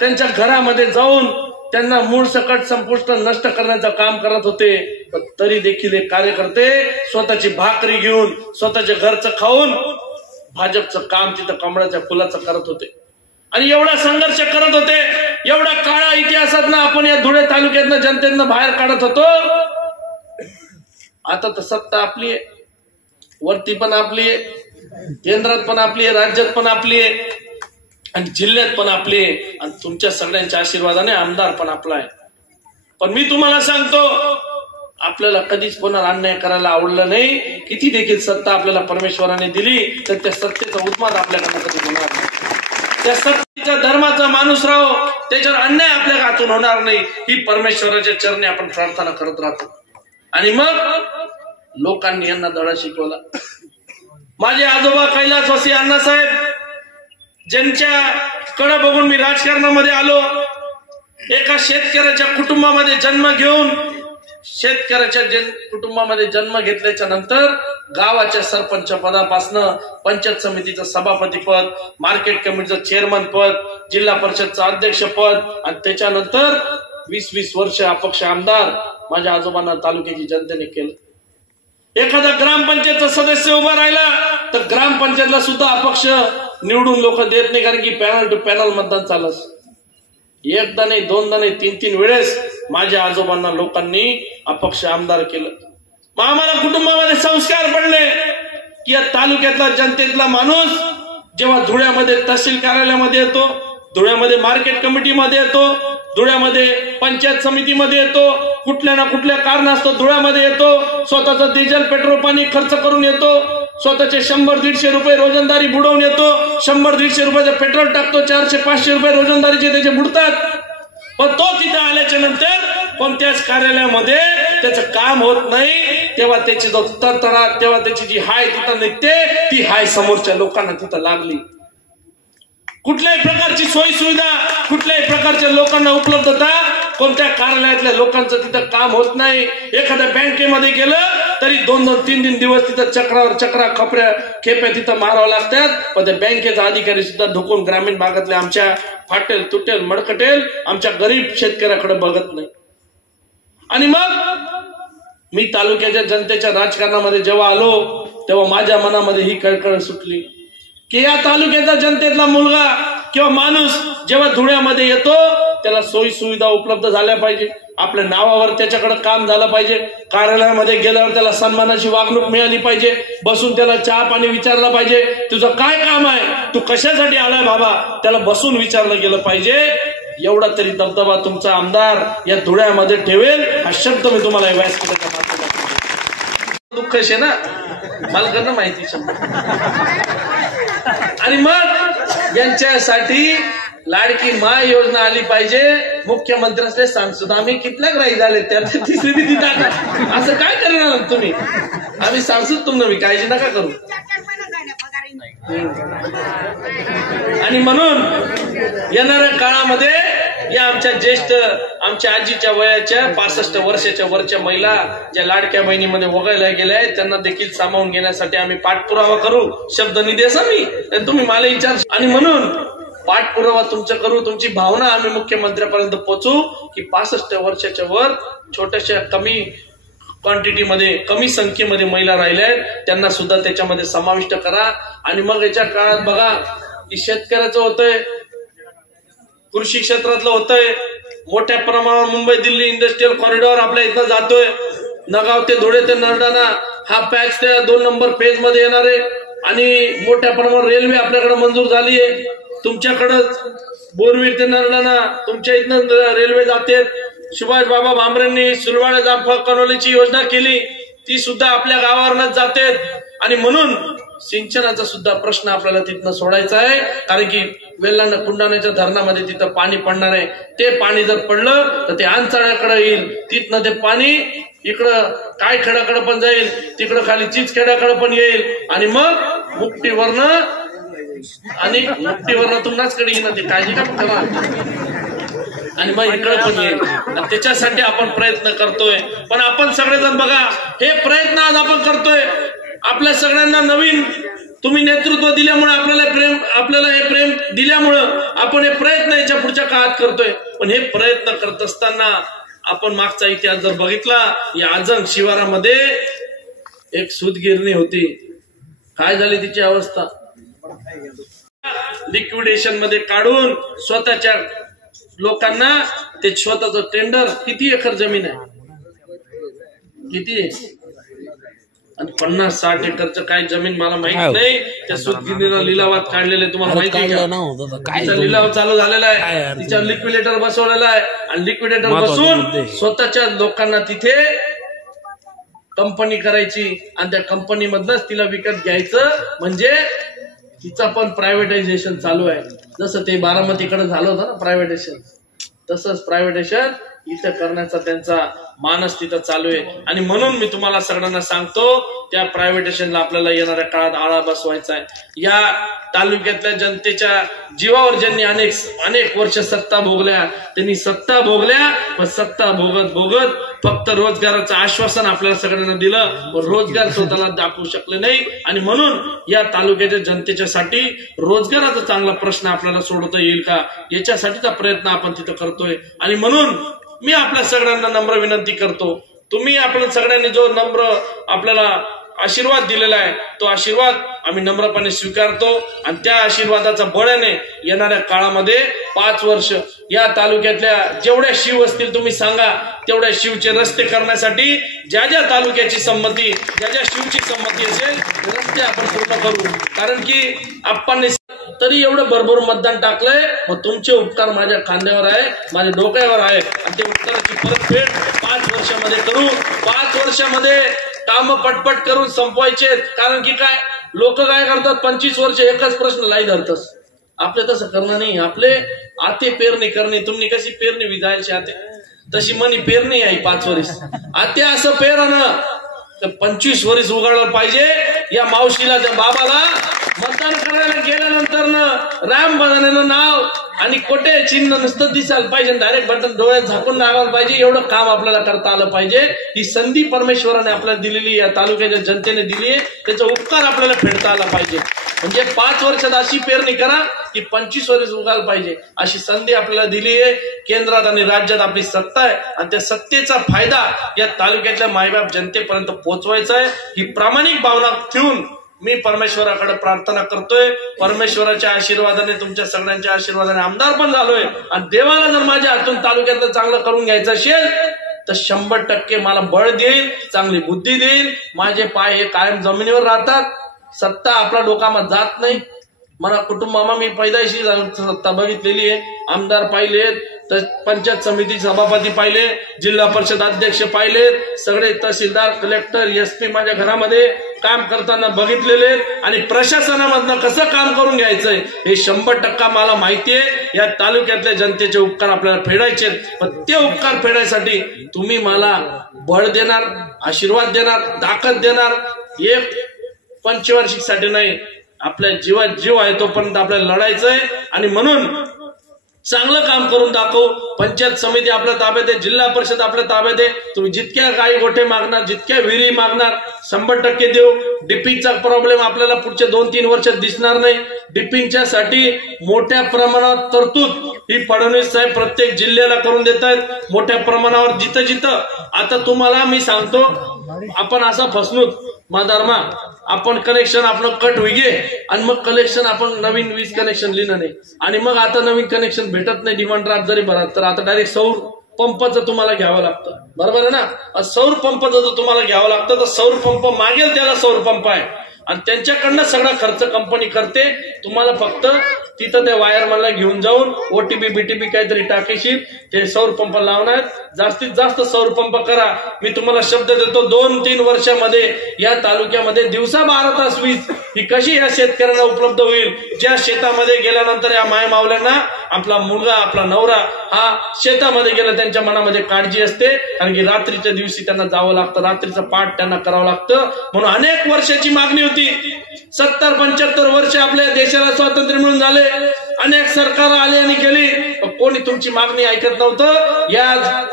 त्यांच्या घरामध्ये जाऊन त्यांना मूळ सकट संपुष्ट नष्ट करण्याचं काम करत होते. तरी देखील हे कार्यकर्ते स्वतःची भाकरी घेऊन, स्वतःच्या घरचं खाऊन भाजपचं काम तिथं कमळाच्या फुलाचं करत होते आणि एवढा संघर्ष करत होते, एवढा काळा इतिहासात ना आपण या धुळे तालुक्यातनं जनतेनं बाहेर काढत होतो. आता तर सत्ता आपली आहे, वरती पण आपली आहे, केंद्रात पण आपली आहे, राज्यात पण आपली आहे आणि जिल्ह्यात पण आपली आहे आणि तुमच्या सगळ्यांच्या आशीर्वादाने आमदार पण आपला आहे. पण मी तुम्हाला सांगतो, आपल्याला कधीच कोणाला अन्याय करायला आवडलं नाही. किती देखील सत्ता आपल्याला परमेश्वराने दिली तर त्या सत्तेचा उत्माद आपल्याकडनं कधी होणार नाही. त्या सत्तेचा धर्माचा माणूस राहो, त्याच्यावर अन्याय आपल्या हातून होणार नाही ही परमेश्वराच्या चरणी आपण प्रार्थना करत राहतो. आणि मग लोकांनी यांना धडा शिकवला. माझे आजोबा कैलासवासी अण्णासाहेब, ज्यांच्याकडे बघून मी राजकारणामध्ये आलो, एका शेतकऱ्याच्या कुटुंबामध्ये जन्म घेऊन, शेतकऱ्याच्या कुटुंबामध्ये जन्म घेतल्याच्या नंतर गावाच्या सरपंच पदापासनं पंचायत समितीचं सभापती पद, मार्केट कमिटीचं चेअरमन पद, जिल्हा परिषदचं अध्यक्ष पद आणि त्याच्यानंतर 20-20 वर्ष अपक्ष आमदार माझ्या आजोबांना तालुक्याची जनतेने केलं. एखादा ग्रामपंचायतचा सदस्य उभा राहिला तर ग्रामपंचायतला सुद्धा अपक्ष निवडून लोक देत नाही, कारण की पॅनल टू पॅनल मतदान चालस. एकदा नाही, दोनदा नाही, 3-3 वेळेस माझ्या आजोबांना लोकांनी अपक्ष आमदार केलं. मग आम्हाला कुटुंबामध्ये संस्कार पडले की या तालुक्यातला जनतेतला माणूस जेव्हा धुळ्यामध्ये तहसील कार्यालयामध्ये येतो, धुळ्यामध्ये मार्केट कमिटीमध्ये येतो, धुळ्यामध्ये पंचायत समितीमध्ये येतो, कुठल्या ना कुठल्या कारणास्तव धुळ्यामध्ये येतो, स्वतःचं डिझेल पेट्रोल पाणी खर्च करून येतो, स्वतःचे 100-150 रुपये रोजंदारी बुडवून येतो, 100-150 रुपयाचं पेट्रोल टाकतो, 400-500 रुपये रोजंदारीचे त्याचे बुडतात. पण तो तिथे आल्याच्या नंतर कोणत्याच कार्यालयामध्ये त्याचं काम होत नाही, तेव्हा त्याची जो तडतडा, तेव्हा त्याची जी हाय तिथं निघते, ती हाय समोरच्या लोकांना तिथं लागली. कुठल्याही प्रकारची सोयी सुविधा, कुठल्याही प्रकारच्या लोकांना उपलब्धता कोणत्या कार्यालयातल्या लोकांचं तिथं काम होत नाही. एखाद्या बँकेमध्ये गेलं तरी 2-2, 3-3 दिवस तिथं चक्रा खेप्या तिथं मारावं लागतात. पण त्या बँकेचा अधिकारी सुद्धा ढुकून ग्रामीण भागातल्या आमच्या फाटेल तुटेल मडकटेल आमच्या गरीब शेतकऱ्याकडे बघत नाही. आणि मग मी तालुक्याच्या जनतेच्या राजकारणामध्ये जेव्हा आलो तेव्हा माझ्या मनामध्ये ही कळकळ सुटली की या तालुक्याचा जनतेतला मुलगा किंवा माणूस जेव्हा धुळ्यामध्ये येतो त्याला सोयी सुविधा उपलब्ध झाल्या पाहिजे, आपल्या नावावर त्याच्याकडे काम झालं पाहिजे, कार्यालयामध्ये गेल्यावर त्याला सन्मानाची वागणूक मिळाली पाहिजे, बसून त्याला चहा पाणी विचारलं पाहिजे, तुझं काय काम आहे, तू कशासाठी आलाय बाबा, त्याला बसून विचारलं गेलं पाहिजे. एवढा तरी दबदबा तुमचा आमदार या धुळ्यामध्ये ठेवेल हा शब्द मी तुम्हाला व्यासपीठाच्या माध्यमातून दुःख आहे ना, मला करणं माहिती शब्द. आणि मग यांच्यासाठी लाडकी माय योजना आली पाहिजे. मुख्यमंत्र्यांचे सांगतो आम्ही कितल्या ग्राही झाले, त्यात तिसरी भीती टाका, असं काय करणार तुम्ही, आम्ही सांगतो तुम्हाला, मी काळजी नका करू. आणि म्हणून येणाऱ्या काळामध्ये या आमच्या ज्येष्ठ, आमच्या आजीच्या वयाच्या 65 वर्षाच्या वरच्या महिला ज्या लाडक्या बहिणीमध्ये वगळल्या गेल्या आहेत त्यांना देखील सामावून घेण्यासाठी आम्ही पाठपुरावा करू. शब्द निदेश मी तुम्ही मला विचार. आणि म्हणून पाठपुरावा तुमचं करू, तुमची भावना आम्ही मुख्यमंत्र्यापर्यंत पोहोचू की 65 वर्षाच्या वर छोट्याशा कमी क्वांटिटीमध्ये, कमी संख्येमध्ये महिला राहिल्या आहेत त्यांना सुद्धा त्याच्यामध्ये समाविष्ट करा. आणि मग याच्या काळात बघा की शेतकऱ्याचं होतंय, कृषी क्षेत्रातलं होतंय, मोठ्या प्रमाणावर मुंबई दिल्ली इंडस्ट्रियल कॉरिडॉर आपल्या इथं जातोय, नगाव ते धुळे ते नरडाणा हा पॅच त्या 2 नंबर फेज मध्ये येणार आहे. आणि मोठ्या प्रमाणावर रेल्वे आपल्याकडे मंजूर झाली आहे. तुमच्याकडं बोरवीर ते नरडाणा तुमच्या इथनं रेल्वे जाते. सुभाष बाबा भामरेंनी सुलवाडे जामफळ कनोलीची योजना केली, ती सुद्धा आपल्या गावावरच जाते. आणि म्हणून सिंचनाचा सुद्धा प्रश्न आपल्याला तिथनं सोडायचा आहे, कारण की वेल्लांना कुंडाण्याच्या धरणामध्ये तिथं पाणी पडणार आहे. ते पाणी जर पडलं तर ते अंचाळ्याकडे येईल, तिथनं ते पाणी इकडं काय खेड्याकडे पण जाईल, तिकडं खाली चीच खेड्याकडे पण येईल. आणि मग मुक्तीवरनं तुम्हाच कडे येईल, ते काळजी का करा. आणि मग इकडे पण येईल. त्याच्यासाठी आपण प्रयत्न करतोय. पण आपण सगळेजण बघा, हे प्रयत्न आज आपण करतोय, आपल्या सगळ्यांना नवीन तुम्ही नेतृत्व दिल्यामुळे आपल्याला हे प्रेम दिल्यामुळं आपण हे प्रयत्न याच्या पुढच्या काळात करतोय. पण हे प्रयत्न करत असताना आपण मागचा इतिहास जर बघितला, या आजंग शिवारामध्ये एक सूतगिरणी होती. काय झाली तिची अवस्था, लिक्विडेशन मध्ये काढून स्वतःच्या लोकांना ते स्वतःचं टेंडर, किती एकर जमीन आहे, किती आहे, आणि 50-60 एकरचं काय जमीन मला माहित नाही, त्या सुतगिरणीला लिलावात काढलेले तुम्हाला माहिती आहे का? तिचा लिलाव चालू झालेला आहे, तिच्या लिक्विडेटर बसवलेला आहे, आणि लिक्विडेटर बसून स्वतःच्या लोकांना तिथे कंपनी करायची आणि त्या कंपनीमधनच तिला विकत घ्यायचं, म्हणजे तिचा पण प्रायव्हेटायझेशन चालू आहे. जसं ते बारामतीकडे झालं होतं ना प्रायव्हेटायझेशन, तसंच प्रायव्हेटायझेशन इथं करण्याचा त्यांचा मानस तिथं चालू आहे. आणि म्हणून मी तुम्हाला सगळ्यांना सांगतो, त्या प्रायव्हेटायझेशनला आपल्याला येणाऱ्या काळात आळा बसवायचा आहे. या तालुक्यातल्या जनतेच्या जीवावर ज्यांनी अनेक वर्ष सत्ता भोगल्या, त्यांनी सत्ता भोगल्या, पण सत्ता भोगत फक्त रोजगाराचं आश्वासन आपल्याला सगळ्यांना दिलं, पण रोजगार स्वतःला दाखवू शकले नाही. आणि म्हणून या तालुक्याच्या जनतेच्यासाठी रोजगाराचा चांगला प्रश्न आपल्याला सोडवता येईल का, याच्यासाठीचा प्रयत्न आपण तिथं करतोय. आणि म्हणून मी आपल्या सगळ्यांना नम्र विनंती करतो, तुम्ही आपण सगळ्यांनी जो नम्र आपल्याला आशीर्वाद दिलेला आहे, तो आशीर्वाद आम्ही नम्रपणे स्वीकारतो. आणि त्या आशीर्वादाच्या बळाने येणाऱ्या काळामध्ये 5 वर्ष या तालुक्यातल्या जेवढ्या शिव असतील तुम्ही सांगा, तेवढ्या शिवचे रस्ते करण्यासाठी ज्या ज्या तालुक्याची संमती, ज्या ज्या शिवची संमती असेल, रस्ते आपण पूर्ण करू. कारण की आपण तरी एवढं भरभर मतदान टाकलंय, मग तुमचे उपकार माझ्या खांद्यावर आहे, माझ्या डोक्यावर आहे, आणि ते उपकाराची परतफेड 5 वर्षामध्ये करू. 5 वर्षामध्ये काम पटपट करून संपवायचे. कारण की काय, लोक काय करतात, 25 वर्ष एकच प्रश्न लाई धरतस. आपले तसं करणं नाही, आपले आते पेरणी करणे. तुम्ही कशी पेरणी विजायची आते, तशी मनी पेरणी आहे 5 वर्ष. आते असं पेरणं तर 25 वर्ष उघडलं पाहिजे. या मावशीला, त्या बाबाला मतदान करायला गेल्यानंतर राम बदानेनं नाव आणि कोटे चिन्ह नुसतं दिसायला पाहिजे, डायरेक्ट बटन डोळ्यात झाकून लागायला पाहिजे. एवढं काम आपल्याला करता आलं पाहिजे. ही संधी परमेश्वराने आपल्याला दिलेली, या तालुक्याच्या जनतेने दिली आहे, त्याचा उपकार आपल्याला फेडता आला पाहिजे. म्हणजे 5 वर्षात अशी पेरणी करा की 25 वर्ष उगायला पाहिजे, अशी संधी आपल्याला दिली आहे. केंद्रात आणि राज्यात आपली सत्ता आहे, आणि त्या सत्तेचा फायदा या तालुक्यातल्या मायबाप जनतेपर्यंत पोहोचवायचा आहे. ही प्रामाणिक भावना ठेवून मी परमेश्वराकडे प्रार्थना करतोय. परमेश्वराच्या आशीर्वादाने, तुमच्या सगळ्यांच्या आशीर्वादाने आमदार पण झालोय. आणि देवाला जर माझ्या हातून तालुक्यातलं चांगलं करून घ्यायचं असेल तर 100% मला बळ देईल, चांगली बुद्धी देईल. माझे पाय हे कायम जमिनीवर राहतात. सत्ता आपला डोकामा जात नाही. मला कुटुंबामा मी पैदाइशी सत्ता बघितलेली आहे. आमदार पाहिलेत, तर पंचायत समिती सभापती पाहिले, जिल्हा परिषद अध्यक्ष पाहिलेत, सगळे तहसीलदार, कलेक्टर, SP माझ्या घरामध्ये काम करताना बघितलेले. आणि प्रशासनामधनं कसं काम करून घ्यायचंय हे 100% मला माहितीये. या तालुक्यातल्या जनतेचे उपकार आपल्याला फेडायचे, पण ते उपकार फेडायसाठी तुम्ही मला बळ देणार, आशीर्वाद देणार, ताकद देणार. एक पंचवार्षिकसाठी नाही, आपल्या जीवात जीव आहे तोपर्यंत आपल्याला लढायचंय. आणि म्हणून चांगलं काम करून दाखवू. पंचायत समिती आपल्या ताब्यात आहे, जिल्हा परिषद आपल्या ताब्यात आहे. तुम्ही जितक्या गाई गोठे मागणार, जितक्या विहिरी मागणार, 100% देऊ. डिपिंगचा प्रॉब्लेम आपल्याला पुढच्या 2-3 वर्षात दिसणार नाही. डिपिंगच्या साठी मोठ्या प्रमाणात तरतूद ही फडणवीस साहेब प्रत्येक जिल्ह्याला करून देत आहेत. मोठ्या प्रमाणावर जिथं जिथं, आता तुम्हाला मी सांगतो, आपण असा फसणूक माधर्मा, आपण कनेक्शन आपलं कट होईगे आणि मग कनेक्शन आपण नवीन वीज कनेक्शन लिहिणं नाही. आणि मग आता नवीन कनेक्शन भेटत नाही, डिमांड ड्राफ्ट जरी भरत, तर आता डायरेक्ट सौर पंपाचं तुम्हाला घ्यावं लागतं. बरोबर आहे ना. सौर पंपाचं जर तुम्हाला घ्यावं लागतं तर सौर पंप मागेल त्याला सौर पंप आहे, आणि त्यांच्याकडनं सगळा खर्च कंपनी करते. तुम्हाला फक्त तिथं त्या वायरमॅनला घेऊन जाऊन OTP BTP काहीतरी टाकायची, ते सौर पंप लावणार. जास्तीत जास्त सौर पंप करा. मी तुम्हाला शब्द देतो, 2-3 वर्षामध्ये या तालुक्यामध्ये दिवसा 12 तास वीज ही कशी या शेतकऱ्यांना उपलब्ध होईल. ज्या शेतामध्ये गेल्यानंतर या माय मावल्यांना आपला मुलगा, आपला नवरा हा शेतामध्ये गेला, त्यांच्या मनामध्ये काळजी असते, कारण की रात्रीच्या दिवशी त्यांना जावं लागतं, रात्रीचं पाठ त्यांना करावं लागतं. म्हणून अनेक वर्षाची मागणी होती. 70-75 वर्ष आपल्या देशाला स्वातंत्र्य मिळून झाले, अनेक सरकार आले आणि गेली, कोणी तुमची मागणी ऐकत नव्हतं. या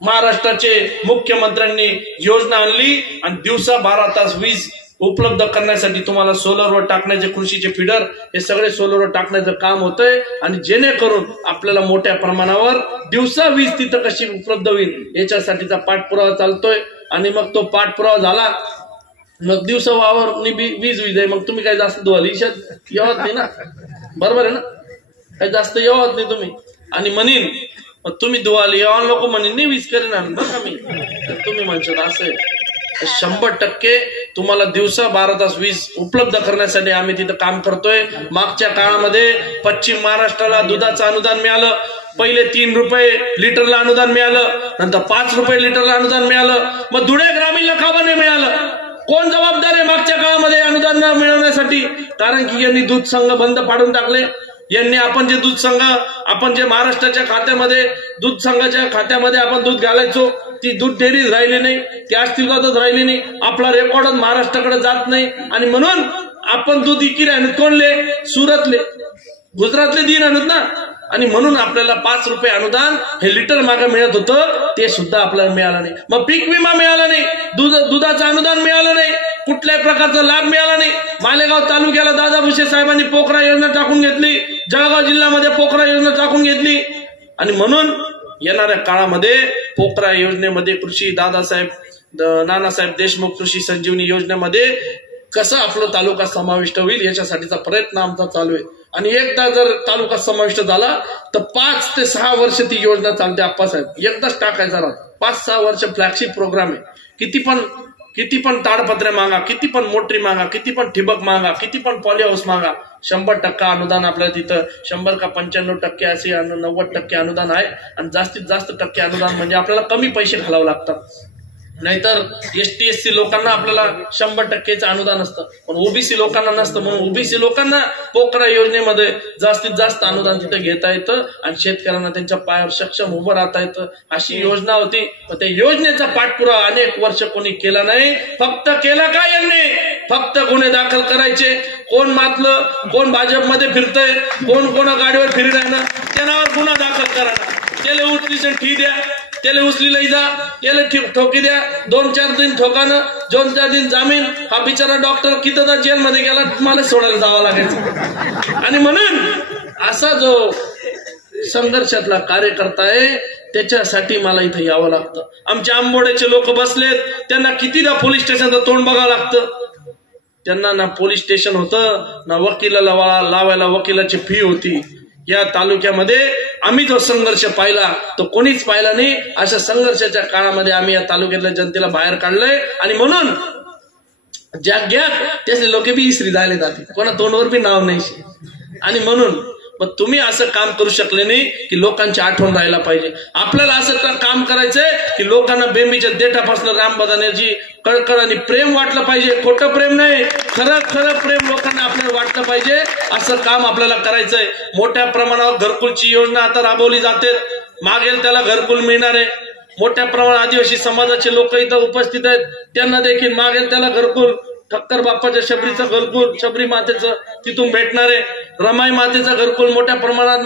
महाराष्ट्राचे मुख्यमंत्र्यांनी योजना आणली आणि दिवसा 12 तास वीज उपलब्ध करण्यासाठी तुम्हाला सोलरवर टाकण्याचे, कृषीचे फीडर हे सगळे सोलरवर टाकण्याचं काम होतंय. आणि जेणेकरून आपल्याला मोठ्या प्रमाणावर दिवसा वीज तिथं कशी उपलब्ध होईल याच्यासाठीचा पाठपुरावा चालतोय. आणि मग तो पाठपुरावा झाला मग दिवसा वावर वीज आहे, मग तुम्ही काय जास्त धुवाली येवत नाही ना, बरोबर आहे ना, काही जास्त येवत नाही तुम्ही. आणि म्हणीन मग तुम्ही धुवाली येवा लोक म्हणीन नाही वीज करेन बरं का मी, तुम्ही म्हणशात असं आहे. 100% तुम्हाला दिवसा 12 तास वीज उपलब्ध करण्यासाठी आम्ही तिथं काम करतोय. मागच्या काळामध्ये पश्चिम महाराष्ट्राला दुधाचं अनुदान मिळालं. पहिले 3 रुपये लिटरला अनुदान मिळालं, नंतर 5 रुपये लिटरला अनुदान मिळालं. मग धुळे ग्रामीणला का नाही मिळालं? कोण जबाबदार आहे मागच्या काळामध्ये अनुदान मिळवण्यासाठी? कारण की यांनी दूध संघ बंद पाडून टाकले. यांनी आपण जे दूध संघ, आपण जे महाराष्ट्राच्या खात्यामध्ये दूध संघाच्या खात्यामध्ये आपण दूध घालायचो, ती दूध डेअरी राहिली नाही, ती अस्तित्वातच राहिली नाही. आपला रेकॉर्डच महाराष्ट्राकडे जात नाही. आणि म्हणून आपण दूध इकी आणत कोणले? सुरतले, गुजरातले दिन आणत ना. आणि म्हणून आपल्याला 5 रुपये अनुदान हे लिटर मागे मिळत होतं, ते सुद्धा आपल्याला मिळालं नाही. मग पीक विमा मिळाला नाही, दुधाचं अनुदान मिळालं नाही, कुठल्याही प्रकारचा लाभ मिळाला नाही. मालेगाव तालुक्याला दादा भुसे साहेबांनी पोखरा योजना टाकून घेतली, जळगाव जिल्ह्यामध्ये पोखरा योजना टाकून घेतली. आणि म्हणून येणाऱ्या काळामध्ये पोखरा योजनेमध्ये कृषी दादासाहेब नानासाहेब देशमुख कृषी संजीवनी योजनेमध्ये कसं आपलं तालुका समाविष्ट होईल याच्यासाठीचा प्रयत्न आमचा चालू आहे. आणि एकदा जर तालुका समाविष्ट झाला तर 5 ते 6 वर्ष ती योजना चालते. आप्पासाहेब एकदाच टाकायचा राहत, 5-6 वर्ष फ्लॅगशिप प्रोग्राम आहे. किती पण ताडपत्रे मागा, किती पण मोटरी मागा, किती पण ठिबक मागा, किती पण पॉली हाऊस मागा, 100% अनुदान आपल्याला तिथं 100 का 95% असे 90% अनुदान आहे. आणि जास्तीत जास्त टक्के अनुदान म्हणजे आपल्याला कमी पैसे घालावं लागतात. नाहीतर ST SC लोकांना आपल्याला 100%चं अनुदान असतं, पण ओबीसी लोकांना नसतं. म्हणून ओबीसी लोकांना पोखरा योजनेमध्ये जास्तीत जास्त अनुदान तिथं घेता येतं आणि शेतकऱ्यांना त्यांच्या पायावर सक्षम उभं राहता येतं. अशी योजना होती, पण त्या योजनेचा पाठपुरावा अनेक वर्ष कोणी केला नाही. फक्त केला काय यांनी? फक्त गुन्हे दाखल करायचे. कोण मातलं, कोण भाजपमध्ये फिरतंय, कोण कोणा गाडीवर फिरी राहिलं, त्याच्यावर गुन्हा दाखल करा. त्याला उचलीचं ठी द्या, त्याला उचली लई जा, याला ठोकी द्या, 2-4 दिन ठोकानं, 2-4 दिन जामीन. हा बिचारा डॉक्टर किती जेलमध्ये गेला, मला सोडायला जावं लागायचं. आणि म्हणून असा जो संघर्षातला कार्यकर्ता आहे त्याच्यासाठी मला इथं यावं लागतं. आमच्या आंबोड्याचे लोक बसलेत, त्यांना कितीदा पोलीस स्टेशनचं तोंड बघावं लागतं. त्यांना ना पोलीस स्टेशन होतं, ना वकिलाला लावायला वकिलाची फी होती. या तालुक्यामध्ये आम्ही जो संघर्ष पाहिला तो कोणीच पाहिला नाही. अशा संघर्षाच्या काळामध्ये आम्ही या तालुक्यातल्या जनतेला बाहेर काढलंय. आणि म्हणून जाग्यात त्याचे लोक बी इसरी झाले जाते, कोणा तोंडवर बी नाव नाही. आणि म्हणून मग तुम्ही असं काम करू शकले नाही की लोकांची आठवण राहायला पाहिजे. आपल्याला असं काम करायचंय की लोकांना बेंबीच्या देठापासून रामबदानेची कळकळ आणि प्रेम वाटलं पाहिजे. खोटं प्रेम नाही, खरं प्रेम लोकांना आपल्याला वाटलं पाहिजे. असं काम आपल्याला करायचंय. मोठ्या प्रमाणावर घरकुलची योजना आता राबवली जाते. मागेल त्याला घरकुल मिळणार आहे. मोठ्या प्रमाणात आदिवासी समाजाचे लोक इथं उपस्थित आहेत, त्यांना देखील मागेल त्याला घरकुल. ठक्कर बाप्पाच्या शबरीचं घरकुल, शबरी मातेचं तिथून भेटणारे, रमाई मातेचं घरकुल मोठ्या प्रमाणात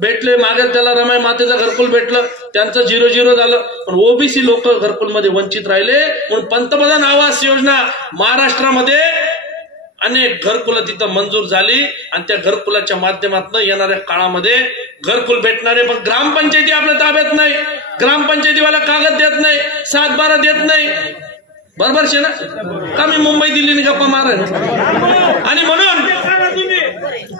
भेटले. मागे त्याला रमाई मातेचं घरकुल भेटलं, त्यांचं 0-0 झालं. पण ओबीसी लोक घरकुलमध्ये वंचित राहिले. म्हणून पंतप्रधान आवास योजना महाराष्ट्रामध्ये अनेक घरकुलं तिथं मंजूर झाली. आणि त्या घरकुलाच्या माध्यमातून येणाऱ्या काळामध्ये घरकुल भेटणारे. पण ग्रामपंचायती आपल्या ताब्यात नाही, ग्रामपंचायतीवाला कागद देत नाही, 7-12 देत नाही. बरोबर शे ना? का मी मुंबई दिल्लीने गप्पा मारा?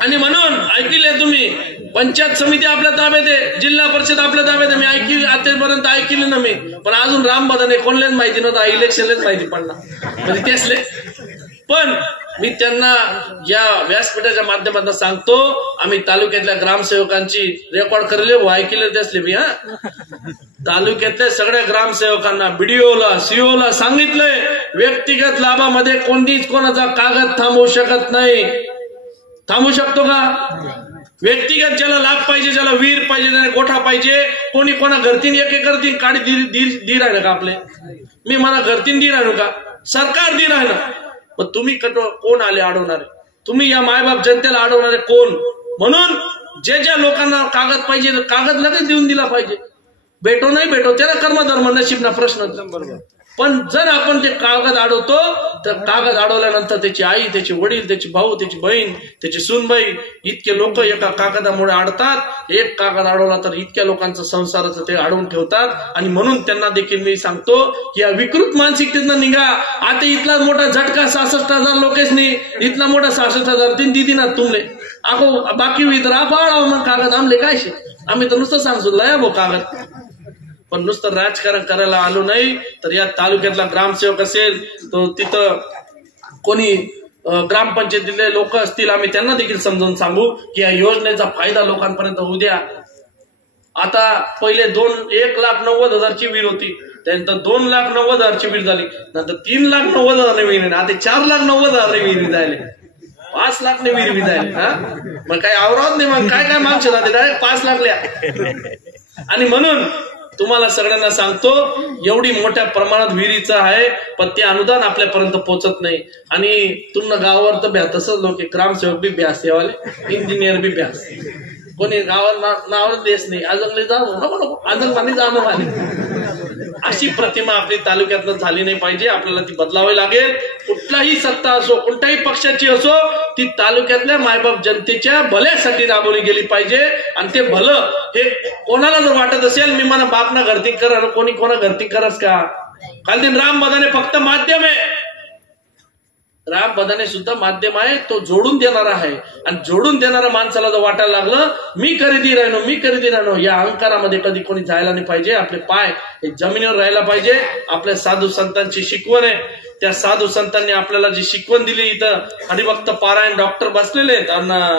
आणि म्हणून ऐकले तुम्ही, पंचायत समिती आपल्या ताब्यात आहे, जिल्हा परिषद आपल्या ताब्यात आहे. मी ऐकली आतापर्यंत ऐकली ना मी, पण अजून रामबदाने कोणलेच माहिती नव्हतं, इलेक्शनलेच माहिती पडणार म्हणजे तेचले. पण मी त्यांना या व्यासपीठाच्या माध्यमातून सांगतो, आम्ही तालुक्यातल्या ग्रामसेवकांची रेकॉर्ड करले, ऐकले त्यासले मी. तालुक्यातल्या सगळ्या ग्रामसेवकांना, बीडीओला, सीओला सांगितलंय, व्यक्तिगत लाभामध्ये कोणतीच कोणाचा कागद थांबवू शकत नाही. थांबू शकतो का? व्यक्तिगत ज्याला लाभ पाहिजे, ज्याला विहीर पाहिजे, ज्याला गोठा पाहिजे, कोणी कोणा घरतीन 1 एकर तीन काढी दी राहिलं का? आपले मी मला घरतीन दी राहिलो का? सरकार दी राहिलं. पण तुम्ही कोण आले अडवणारे? तुम्ही या मायबाप जनतेला अडवणारे कोण? म्हणून ज्या लोकांना कागद पाहिजे, कागद लगेच देऊन दिला पाहिजे. भेटो नाही भेटो त्याला कर्मधर्म नशीब ना प्रश्न. पण जर आपण ते कागद अडवतो तर कागद अडवल्यानंतर त्याची आई, त्याचे वडील, त्याची भाऊ, त्याची बहीण, त्याची सूनबाई इतके लोक एका कागदामुळे अडतात. एक कागद अडवला तर इतक्या लोकांचं संसाराचं ते अडवून ठेवतात. आणि म्हणून त्यांना देखील मी सांगतो की या विकृत मानसिकतेतनं निघा. आता इथला मोठा झटका 66,000 लोकेशनी, इथला मोठा 66,000 तीन दिदी ना तुमले अगो बाकी वितर मग कागद आमले काय शे. आम्ही तर नुसतं सांगतो लया भो कागद, पण नुसतं राजकारण करायला आलो नाही. तर या तालुक्यातला ग्रामसेवक असेल तो तिथं कोणी ग्रामपंचायतीतले लोक असतील, आम्ही त्यांना देखील समजावून सांगू की या योजनेचा फायदा लोकांपर्यंत होऊ द्या. आता पहिले 1,90,000ची विहीर होती, त्यानंतर 2,90,000ची विहीर झाली, नंतर 3,90,000 विहीर, आता 4,90,000 विहीर झाले, 5 लाख विहीर झाले. हा मग काही आवरावत नाही, मग काय मागचे जाते डायरेक्ट 5 लाखल्या. आणि म्हणून तुम्हाला सगळ्यांना सांगतो एवढी मोठ्या प्रमाणात विहिरीचं आहे, पण ते अनुदान आपल्यापर्यंत पोहोचत नाही. आणि तुमनं गावावर तर ब्या तसंच लोक ग्रामसेवक बी ब्यास सेवाले, इंजिनियर बी ब्यास, कोणी गावाला नावावर देश नाही, अजून जाऊ नको अजून पाणी जाणं पाणी. अशी प्रतिमा आपली तालुक्यातनं झाली नाही पाहिजे. आपल्याला ती बदलावी लागेल. कुठलाही सत्ता असो, कोणत्याही पक्षाची असो, ती तालुक्यातल्या मायबाप जनतेच्या भल्यासाठी राबवली गेली पाहिजे. आणि ते भलं हे कोणाला जर वाटत असेल मी मला बापना घरती कर, कोणी कोणा घरती करस का. काल दिन राम बदाने फक्त माध्यम आहे, राम बदाने सुद्धा माध्यम आहे, तो जोडून देणारा आहे. आणि जोडून देणाऱ्या माणसाला जर वाटायला लागलं मी खरेदी राहिनो, या अहंकारामध्ये कधी कोणी जायला नाही पाहिजे. आपले पाय हे जमिनीवर राहायला पाहिजे. आपल्या साधू संतांची शिकवण आहे, त्या साधू संतांनी आपल्याला जी शिकवण दिली. इथं हरिभक्त पारायण डॉक्टर बसलेले आहेत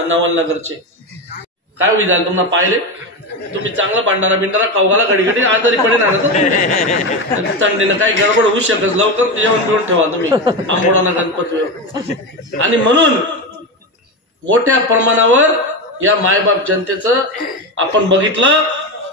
नवलनगरचे. काय होईल तुम्हाला पाहिले, तुम्ही चांगला भांडारा बिंडारा खाऊघाला घडी आजारी पडेल थंडीनं काही गडबड होऊ शकत. लवकर जेवण पिऊन ठेवा तुम्ही आंबोडाना गणपती. आणि म्हणून मोठ्या प्रमाणावर या मायबाप जनतेचं आपण बघितलं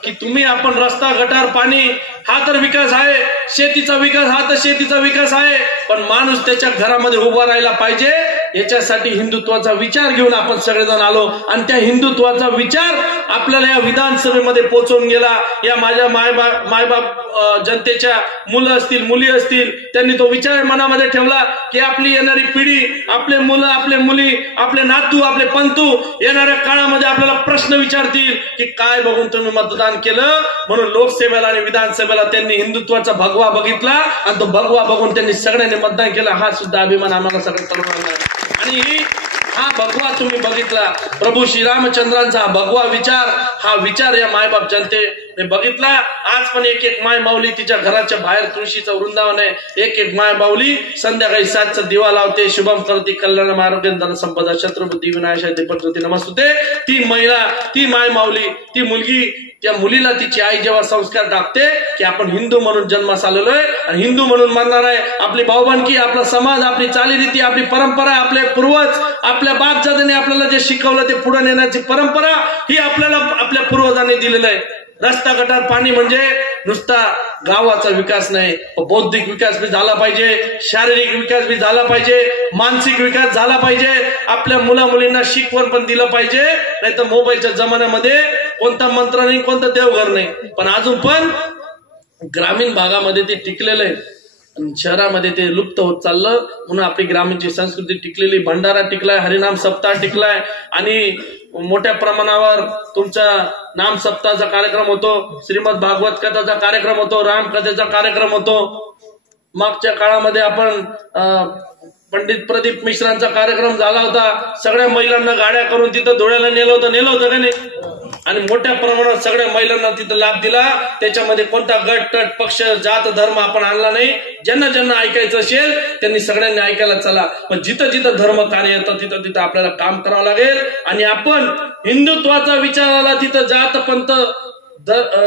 की तुम्ही आपण रस्ता, गटार, पाणी हा तर विकास आहे, शेतीचा विकास हा तर शेतीचा विकास आहे, पण माणूस त्याच्या घरामध्ये उभा राहायला पाहिजे. याच्यासाठी हिंदुत्वाचा विचार घेऊन आपण सगळेजण आलो. आणि त्या हिंदुत्वाचा विचार आपल्याला या विधानसभेमध्ये पोहोचवून गेला. या माझ्या मायबाप जनतेच्या मुलं असतील, मुली असतील, त्यांनी तो विचार मनामध्ये ठेवला की आपली येणारी पिढी, आपले मुलं, आपले मुली, आपले नातू, आपले पंतू येणाऱ्या काळामध्ये आपल्याला प्रश्न विचारतील की काय बघून तुम्ही मतदान केलं. म्हणून लोकसेवेला आणि विधानसभेला त्यांनी हिंदुत्वाचा भगवा बघितला आणि तो भगवा बघून त्यांनी सगळ्यांनी मतदान केलं. हा सुद्धा अभिमान आम्हाला सगळ्या तरुणांना आहे. आणि हा भगवा तुम्ही बघितला, प्रभू श्रीरामचंद्रांचा भगवा विचार, हा विचार या मायबाप जनतेने बघितला. आज पण एक माय माऊली तिच्या घराच्या बाहेर तुळशीचं वृंदावन आहे. एक माय माऊली संध्याकाळी 7चा दिवा लावते. शुभम करती कल्याण आरोग्य धन संपदा शत्रुबुद्धी विनाशाय ते पद्धती नमस्तुते. ती महिला, ती माय माऊली, ती मुलगी, त्या मुलीला तिची आई जेव्हा संस्कार टाकते की आपण हिंदू म्हणून जन्मास आलेलो आहे आणि हिंदू म्हणून मानणार आहे, आपली भाऊबंदकी, आपला समाज, आपली चालीरीती, आपली परंपरा, आपले पूर्वज, आपल्या बापजात्याने आपल्याला जे शिकवलं ते पुढे नेण्याची परंपरा ही आपल्याला आपल्या पूर्वजांनी दिलेलं आहे. रस्ता, गटार, पाणी म्हणजे नुसता गावाचा विकास नाही, बौद्धिक विकास बी झाला पाहिजे, शारीरिक विकास बी झाला पाहिजे, मानसिक विकास झाला पाहिजे. आपल्या मुला मुलींना शिकवण पण दिलं पाहिजे. नाही तर मोबाईलच्या जमान्यामध्ये कोणता मंत्र नाही, कोणतं देवघर नाही, पण अजून पण ग्रामीण भागामध्ये ते टिकलेलं आहे, शहरामध्ये ते लुप्त होत चाललं. म्हणून आपली ग्रामीणची संस्कृती टिकलेली, भंडारा टिकलाय, हरिनाम सप्ताह टिकलाय आणि मोठ्या प्रमाणावर तुमचा नाम सप्ताहाचा कार्यक्रम होतो, श्रीमद भागवत कथाचा कार्यक्रम होतो, रामकथेचा कार्यक्रम होतो. मागच्या काळामध्ये आपण पंडित प्रदीप मिश्रांचा कार्यक्रम झाला होता. सगळ्या महिलांना गाड्या करून तिथं धुळ्याला नेलं होतं का नाही. आणि मोठ्या प्रमाणात सगळ्या महिलांना तिथं लाभ दिला. त्याच्यामध्ये कोणता गट, तट, पक्ष, जात, धर्म आपण आणला नाही. ज्यांना ज्यांना ऐकायचं असेल त्यांनी सगळ्यांनी ऐकायला चला. पण जिथं जिथं धर्म कार्य येतं तिथं तिथं आपल्याला काम करावं लागेल. आणि आपण हिंदुत्वाचा विचार आला तिथं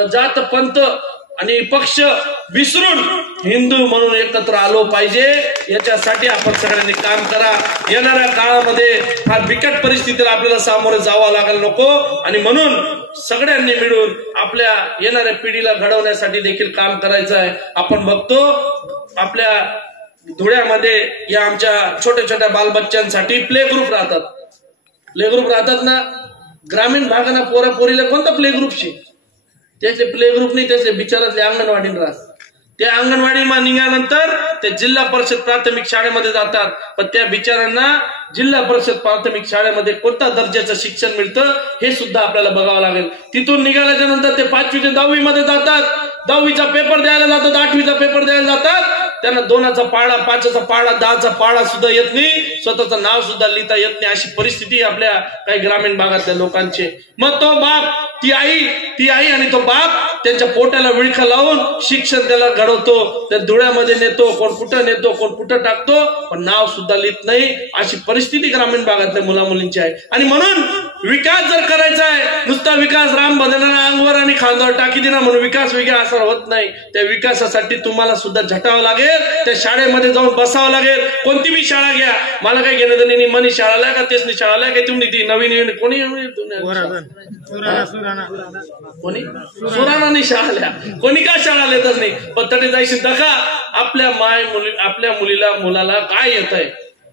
जात पंथ आणि पक्ष विसरून हिंदू म्हणून एकत्र आलो पाहिजे. याच्यासाठी आपण सगळ्यांनी काम करा. येणाऱ्या काळामध्ये फार बिकट परिस्थितीला आपल्याला सामोरे जावं लागेल नको. आणि म्हणून सगळ्यांनी मिळून आपल्या येणाऱ्या पिढीला घडवण्यासाठी देखील काम करायचं आहे. आपण बघतो आपल्या धुळ्यामध्ये या आमच्या छोट्या छोट्या बालबच्चांसाठी प्ले ग्रुप राहतात ना. ग्रामीण भागाना पोरा पोरीला कोणता प्ले ग्रुपशी, त्याचे प्ले ग्रुप नाही, त्याचे बिचारातले अंगणवाडी राहत. त्या अंगणवाडी निघाल्यानंतर ते जिल्हा परिषद प्राथमिक शाळेमध्ये जातात, पण त्या बिचाऱ्यांना जिल्हा परिषद प्राथमिक शाळेमध्ये कोणत्या दर्जाचं शिक्षण मिळतं हे सुद्धा आपल्याला बघावं लागेल. तिथून निघाल्याच्या नंतर ते 5वी ते 10वी मध्ये जातात, 10वीचा पेपर द्यायला जातात, 8वीचा पेपर द्यायला जातात. त्यांना 2चा पाढा, 5चा पाढा, 10चा पाढा सुद्धा येत नाही, स्वतःचं नाव सुद्धा लिहिता येत नाही. अशी परिस्थिती आपल्या काही ग्रामीण भागातल्या लोकांची. मग तो बाप, ती आई आणि तो बाप त्यांच्या पोटाला विळखा लावून शिक्षण त्याला घडवतो, त्या धुळ्यामध्ये नेतो, कोण कुठं नेतो, कोण कुठं टाकतो, पण नाव सुद्धा लिहित नाही. अशी परिस्थिती ग्रामीण भागातल्या मुला मुलींची आहे. आणि म्हणून विकास जर करायचा आहे, नुसता विकास राम बदलना अंगवर आणि खांद्यावर टाकी दिना म्हणून विकास वेगळा असं होत नाही. त्या विकासासाठी तुम्हाला सुद्धा झटावं लागेल, त्या शाळेमध्ये जाऊन बसावं लागेल. कोणती बी शाळा घ्या, मला काय घेणं देणे, मनी शाळाला का तेसनी शाळाला काय तुम्ही ती नवीन कोणी सुरानानी शाळा कोणी काय शाळा येतच नाही, पण तरी जायची दखा आपल्या मुलाला काय येत आहे,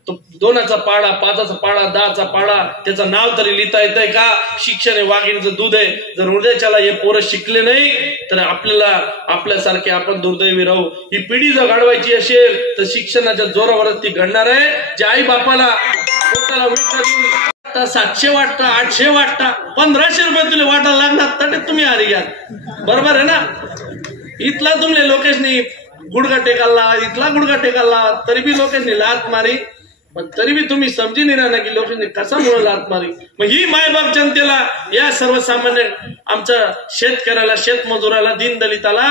तो 2चा पाढा, 5चा पाढा, 10चा पाढा, त्याचं नाव तरी लिहिता येतंय का? शिक्षण हे वाघिणीचं दूध आहे. जर उद्याच्याला हे पोरं शिकले नाही तर आपल्यासारखे आपण दुर्दैवी राहू. ही पिढी जर घडवायची असेल तर शिक्षणाच्या जोरावरच ती घडणार आहे. जे आई बापाला पोटाला विटा देऊन 700 वाटतं, 800 वाटतं, 1500 रुपये तुला वाटायला लागणार, तर तुम्ही आली घ्या. बरोबर आहे ना? इथला तुमले लोकेशनी गुडघा टेकाला, इथला गुडघा टेकाला, तरी बी लोकेशनी लात मारी, पण तरी बी तुम्ही समजी नाही राहणार की लोकांनी कसा मुळे लात मारी. मग ही मायबाप जनतेला, या सर्वसामान्य आमच्या शेतकऱ्याला, शेतमजुराला, दीनदलिताला,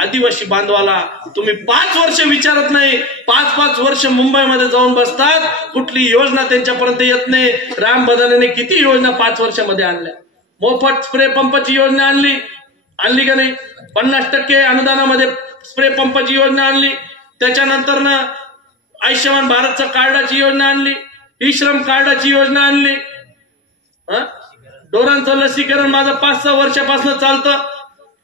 आदिवासी बांधवाला तुम्ही 5 वर्ष विचारत नाही. 5-5 वर्ष मुंबईमध्ये जाऊन बसतात, कुठली योजना त्यांच्यापर्यंत येत नाही. राम बदानेने किती योजना 5 वर्षामध्ये आणल्या. मोफत स्प्रे पंपाची योजना आणली का नाही? 50% अनुदानामध्ये स्प्रे पंपाची योजना आणली. त्याच्यानंतर ना आयुष्यमान भारतच्या कार्डाची योजना आणली, ई श्रम कार्डाची योजना आणली. ढोरांचं लसीकरण माझं 5-6 वर्षापासून चालतं.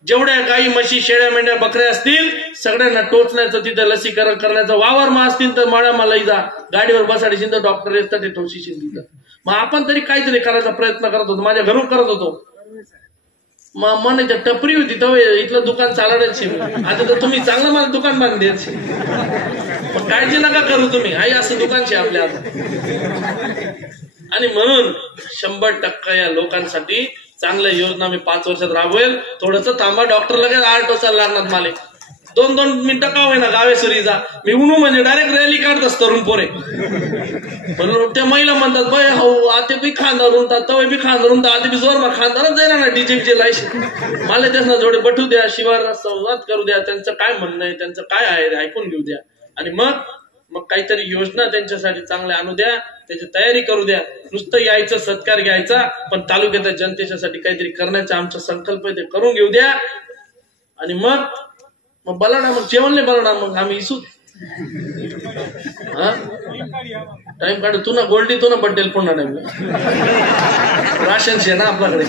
जेवढ्या गाई, म्हशी, शेळ्या, मेंढ्या, बकऱ्या असतील सगळ्यांना टोचण्याचं, तिथं लसीकरण करण्याचं. वावर मा असतील तर माळा मला जा, गाडीवर बसाडीशील तर डॉक्टर येतात ते टोचीशील तिथं. मग आपण तरी काहीतरी करायचा प्रयत्न करत होतो, माझ्या घरून करत होतो. मग मन टपरी होती तर इथलं दुकान चालवायची. आता तर तुम्ही चांगलं मला दुकान बांधून द्यायचे, पण काळजी नका करू तुम्ही, आई असं दुकान शे आपल्या. आणि म्हणून 100% या लोकांसाठी चांगल्या योजना मी 5 वर्षात राबवेल. थोडस थांबा, डॉक्टर लगेच 8 टोचायला लागणार मला. 2-2 मिनिटं का होईना गावेश्वरी जा, मी उनू म्हणजे डायरेक्ट रॅली काढतच तरुण पोरे. त्या महिला म्हणतात बाय हो आता बी खांदारून तवय बी खांदारून आधी बी जोर खांदारच जाईना ना डीजे लायशी. मला त्यांना जोडे बटू द्या, शिवार संवाद करू द्या, त्यांचं काय म्हणणं आहे, त्यांचं काय आहे ऐकून घेऊ द्या. आणि मग काहीतरी योजना त्यांच्यासाठी चांगल्या आणू द्या, त्याची तयारी करू द्या. नुसतं यायचं, सत्कार घ्यायचा, पण तालुक्याच्या जनतेच्यासाठी काहीतरी करण्याचा आमचा संकल्प आहे ते करून घेऊ द्या. आणि मग बलाडा, मग जेवण नाही बलाडा, मग आम्ही इसू टाइम काढू. तू ना गोल्डी, तू ना बड्डेल पुन्हा टाइमला राशन शे ना आपल्याकडे.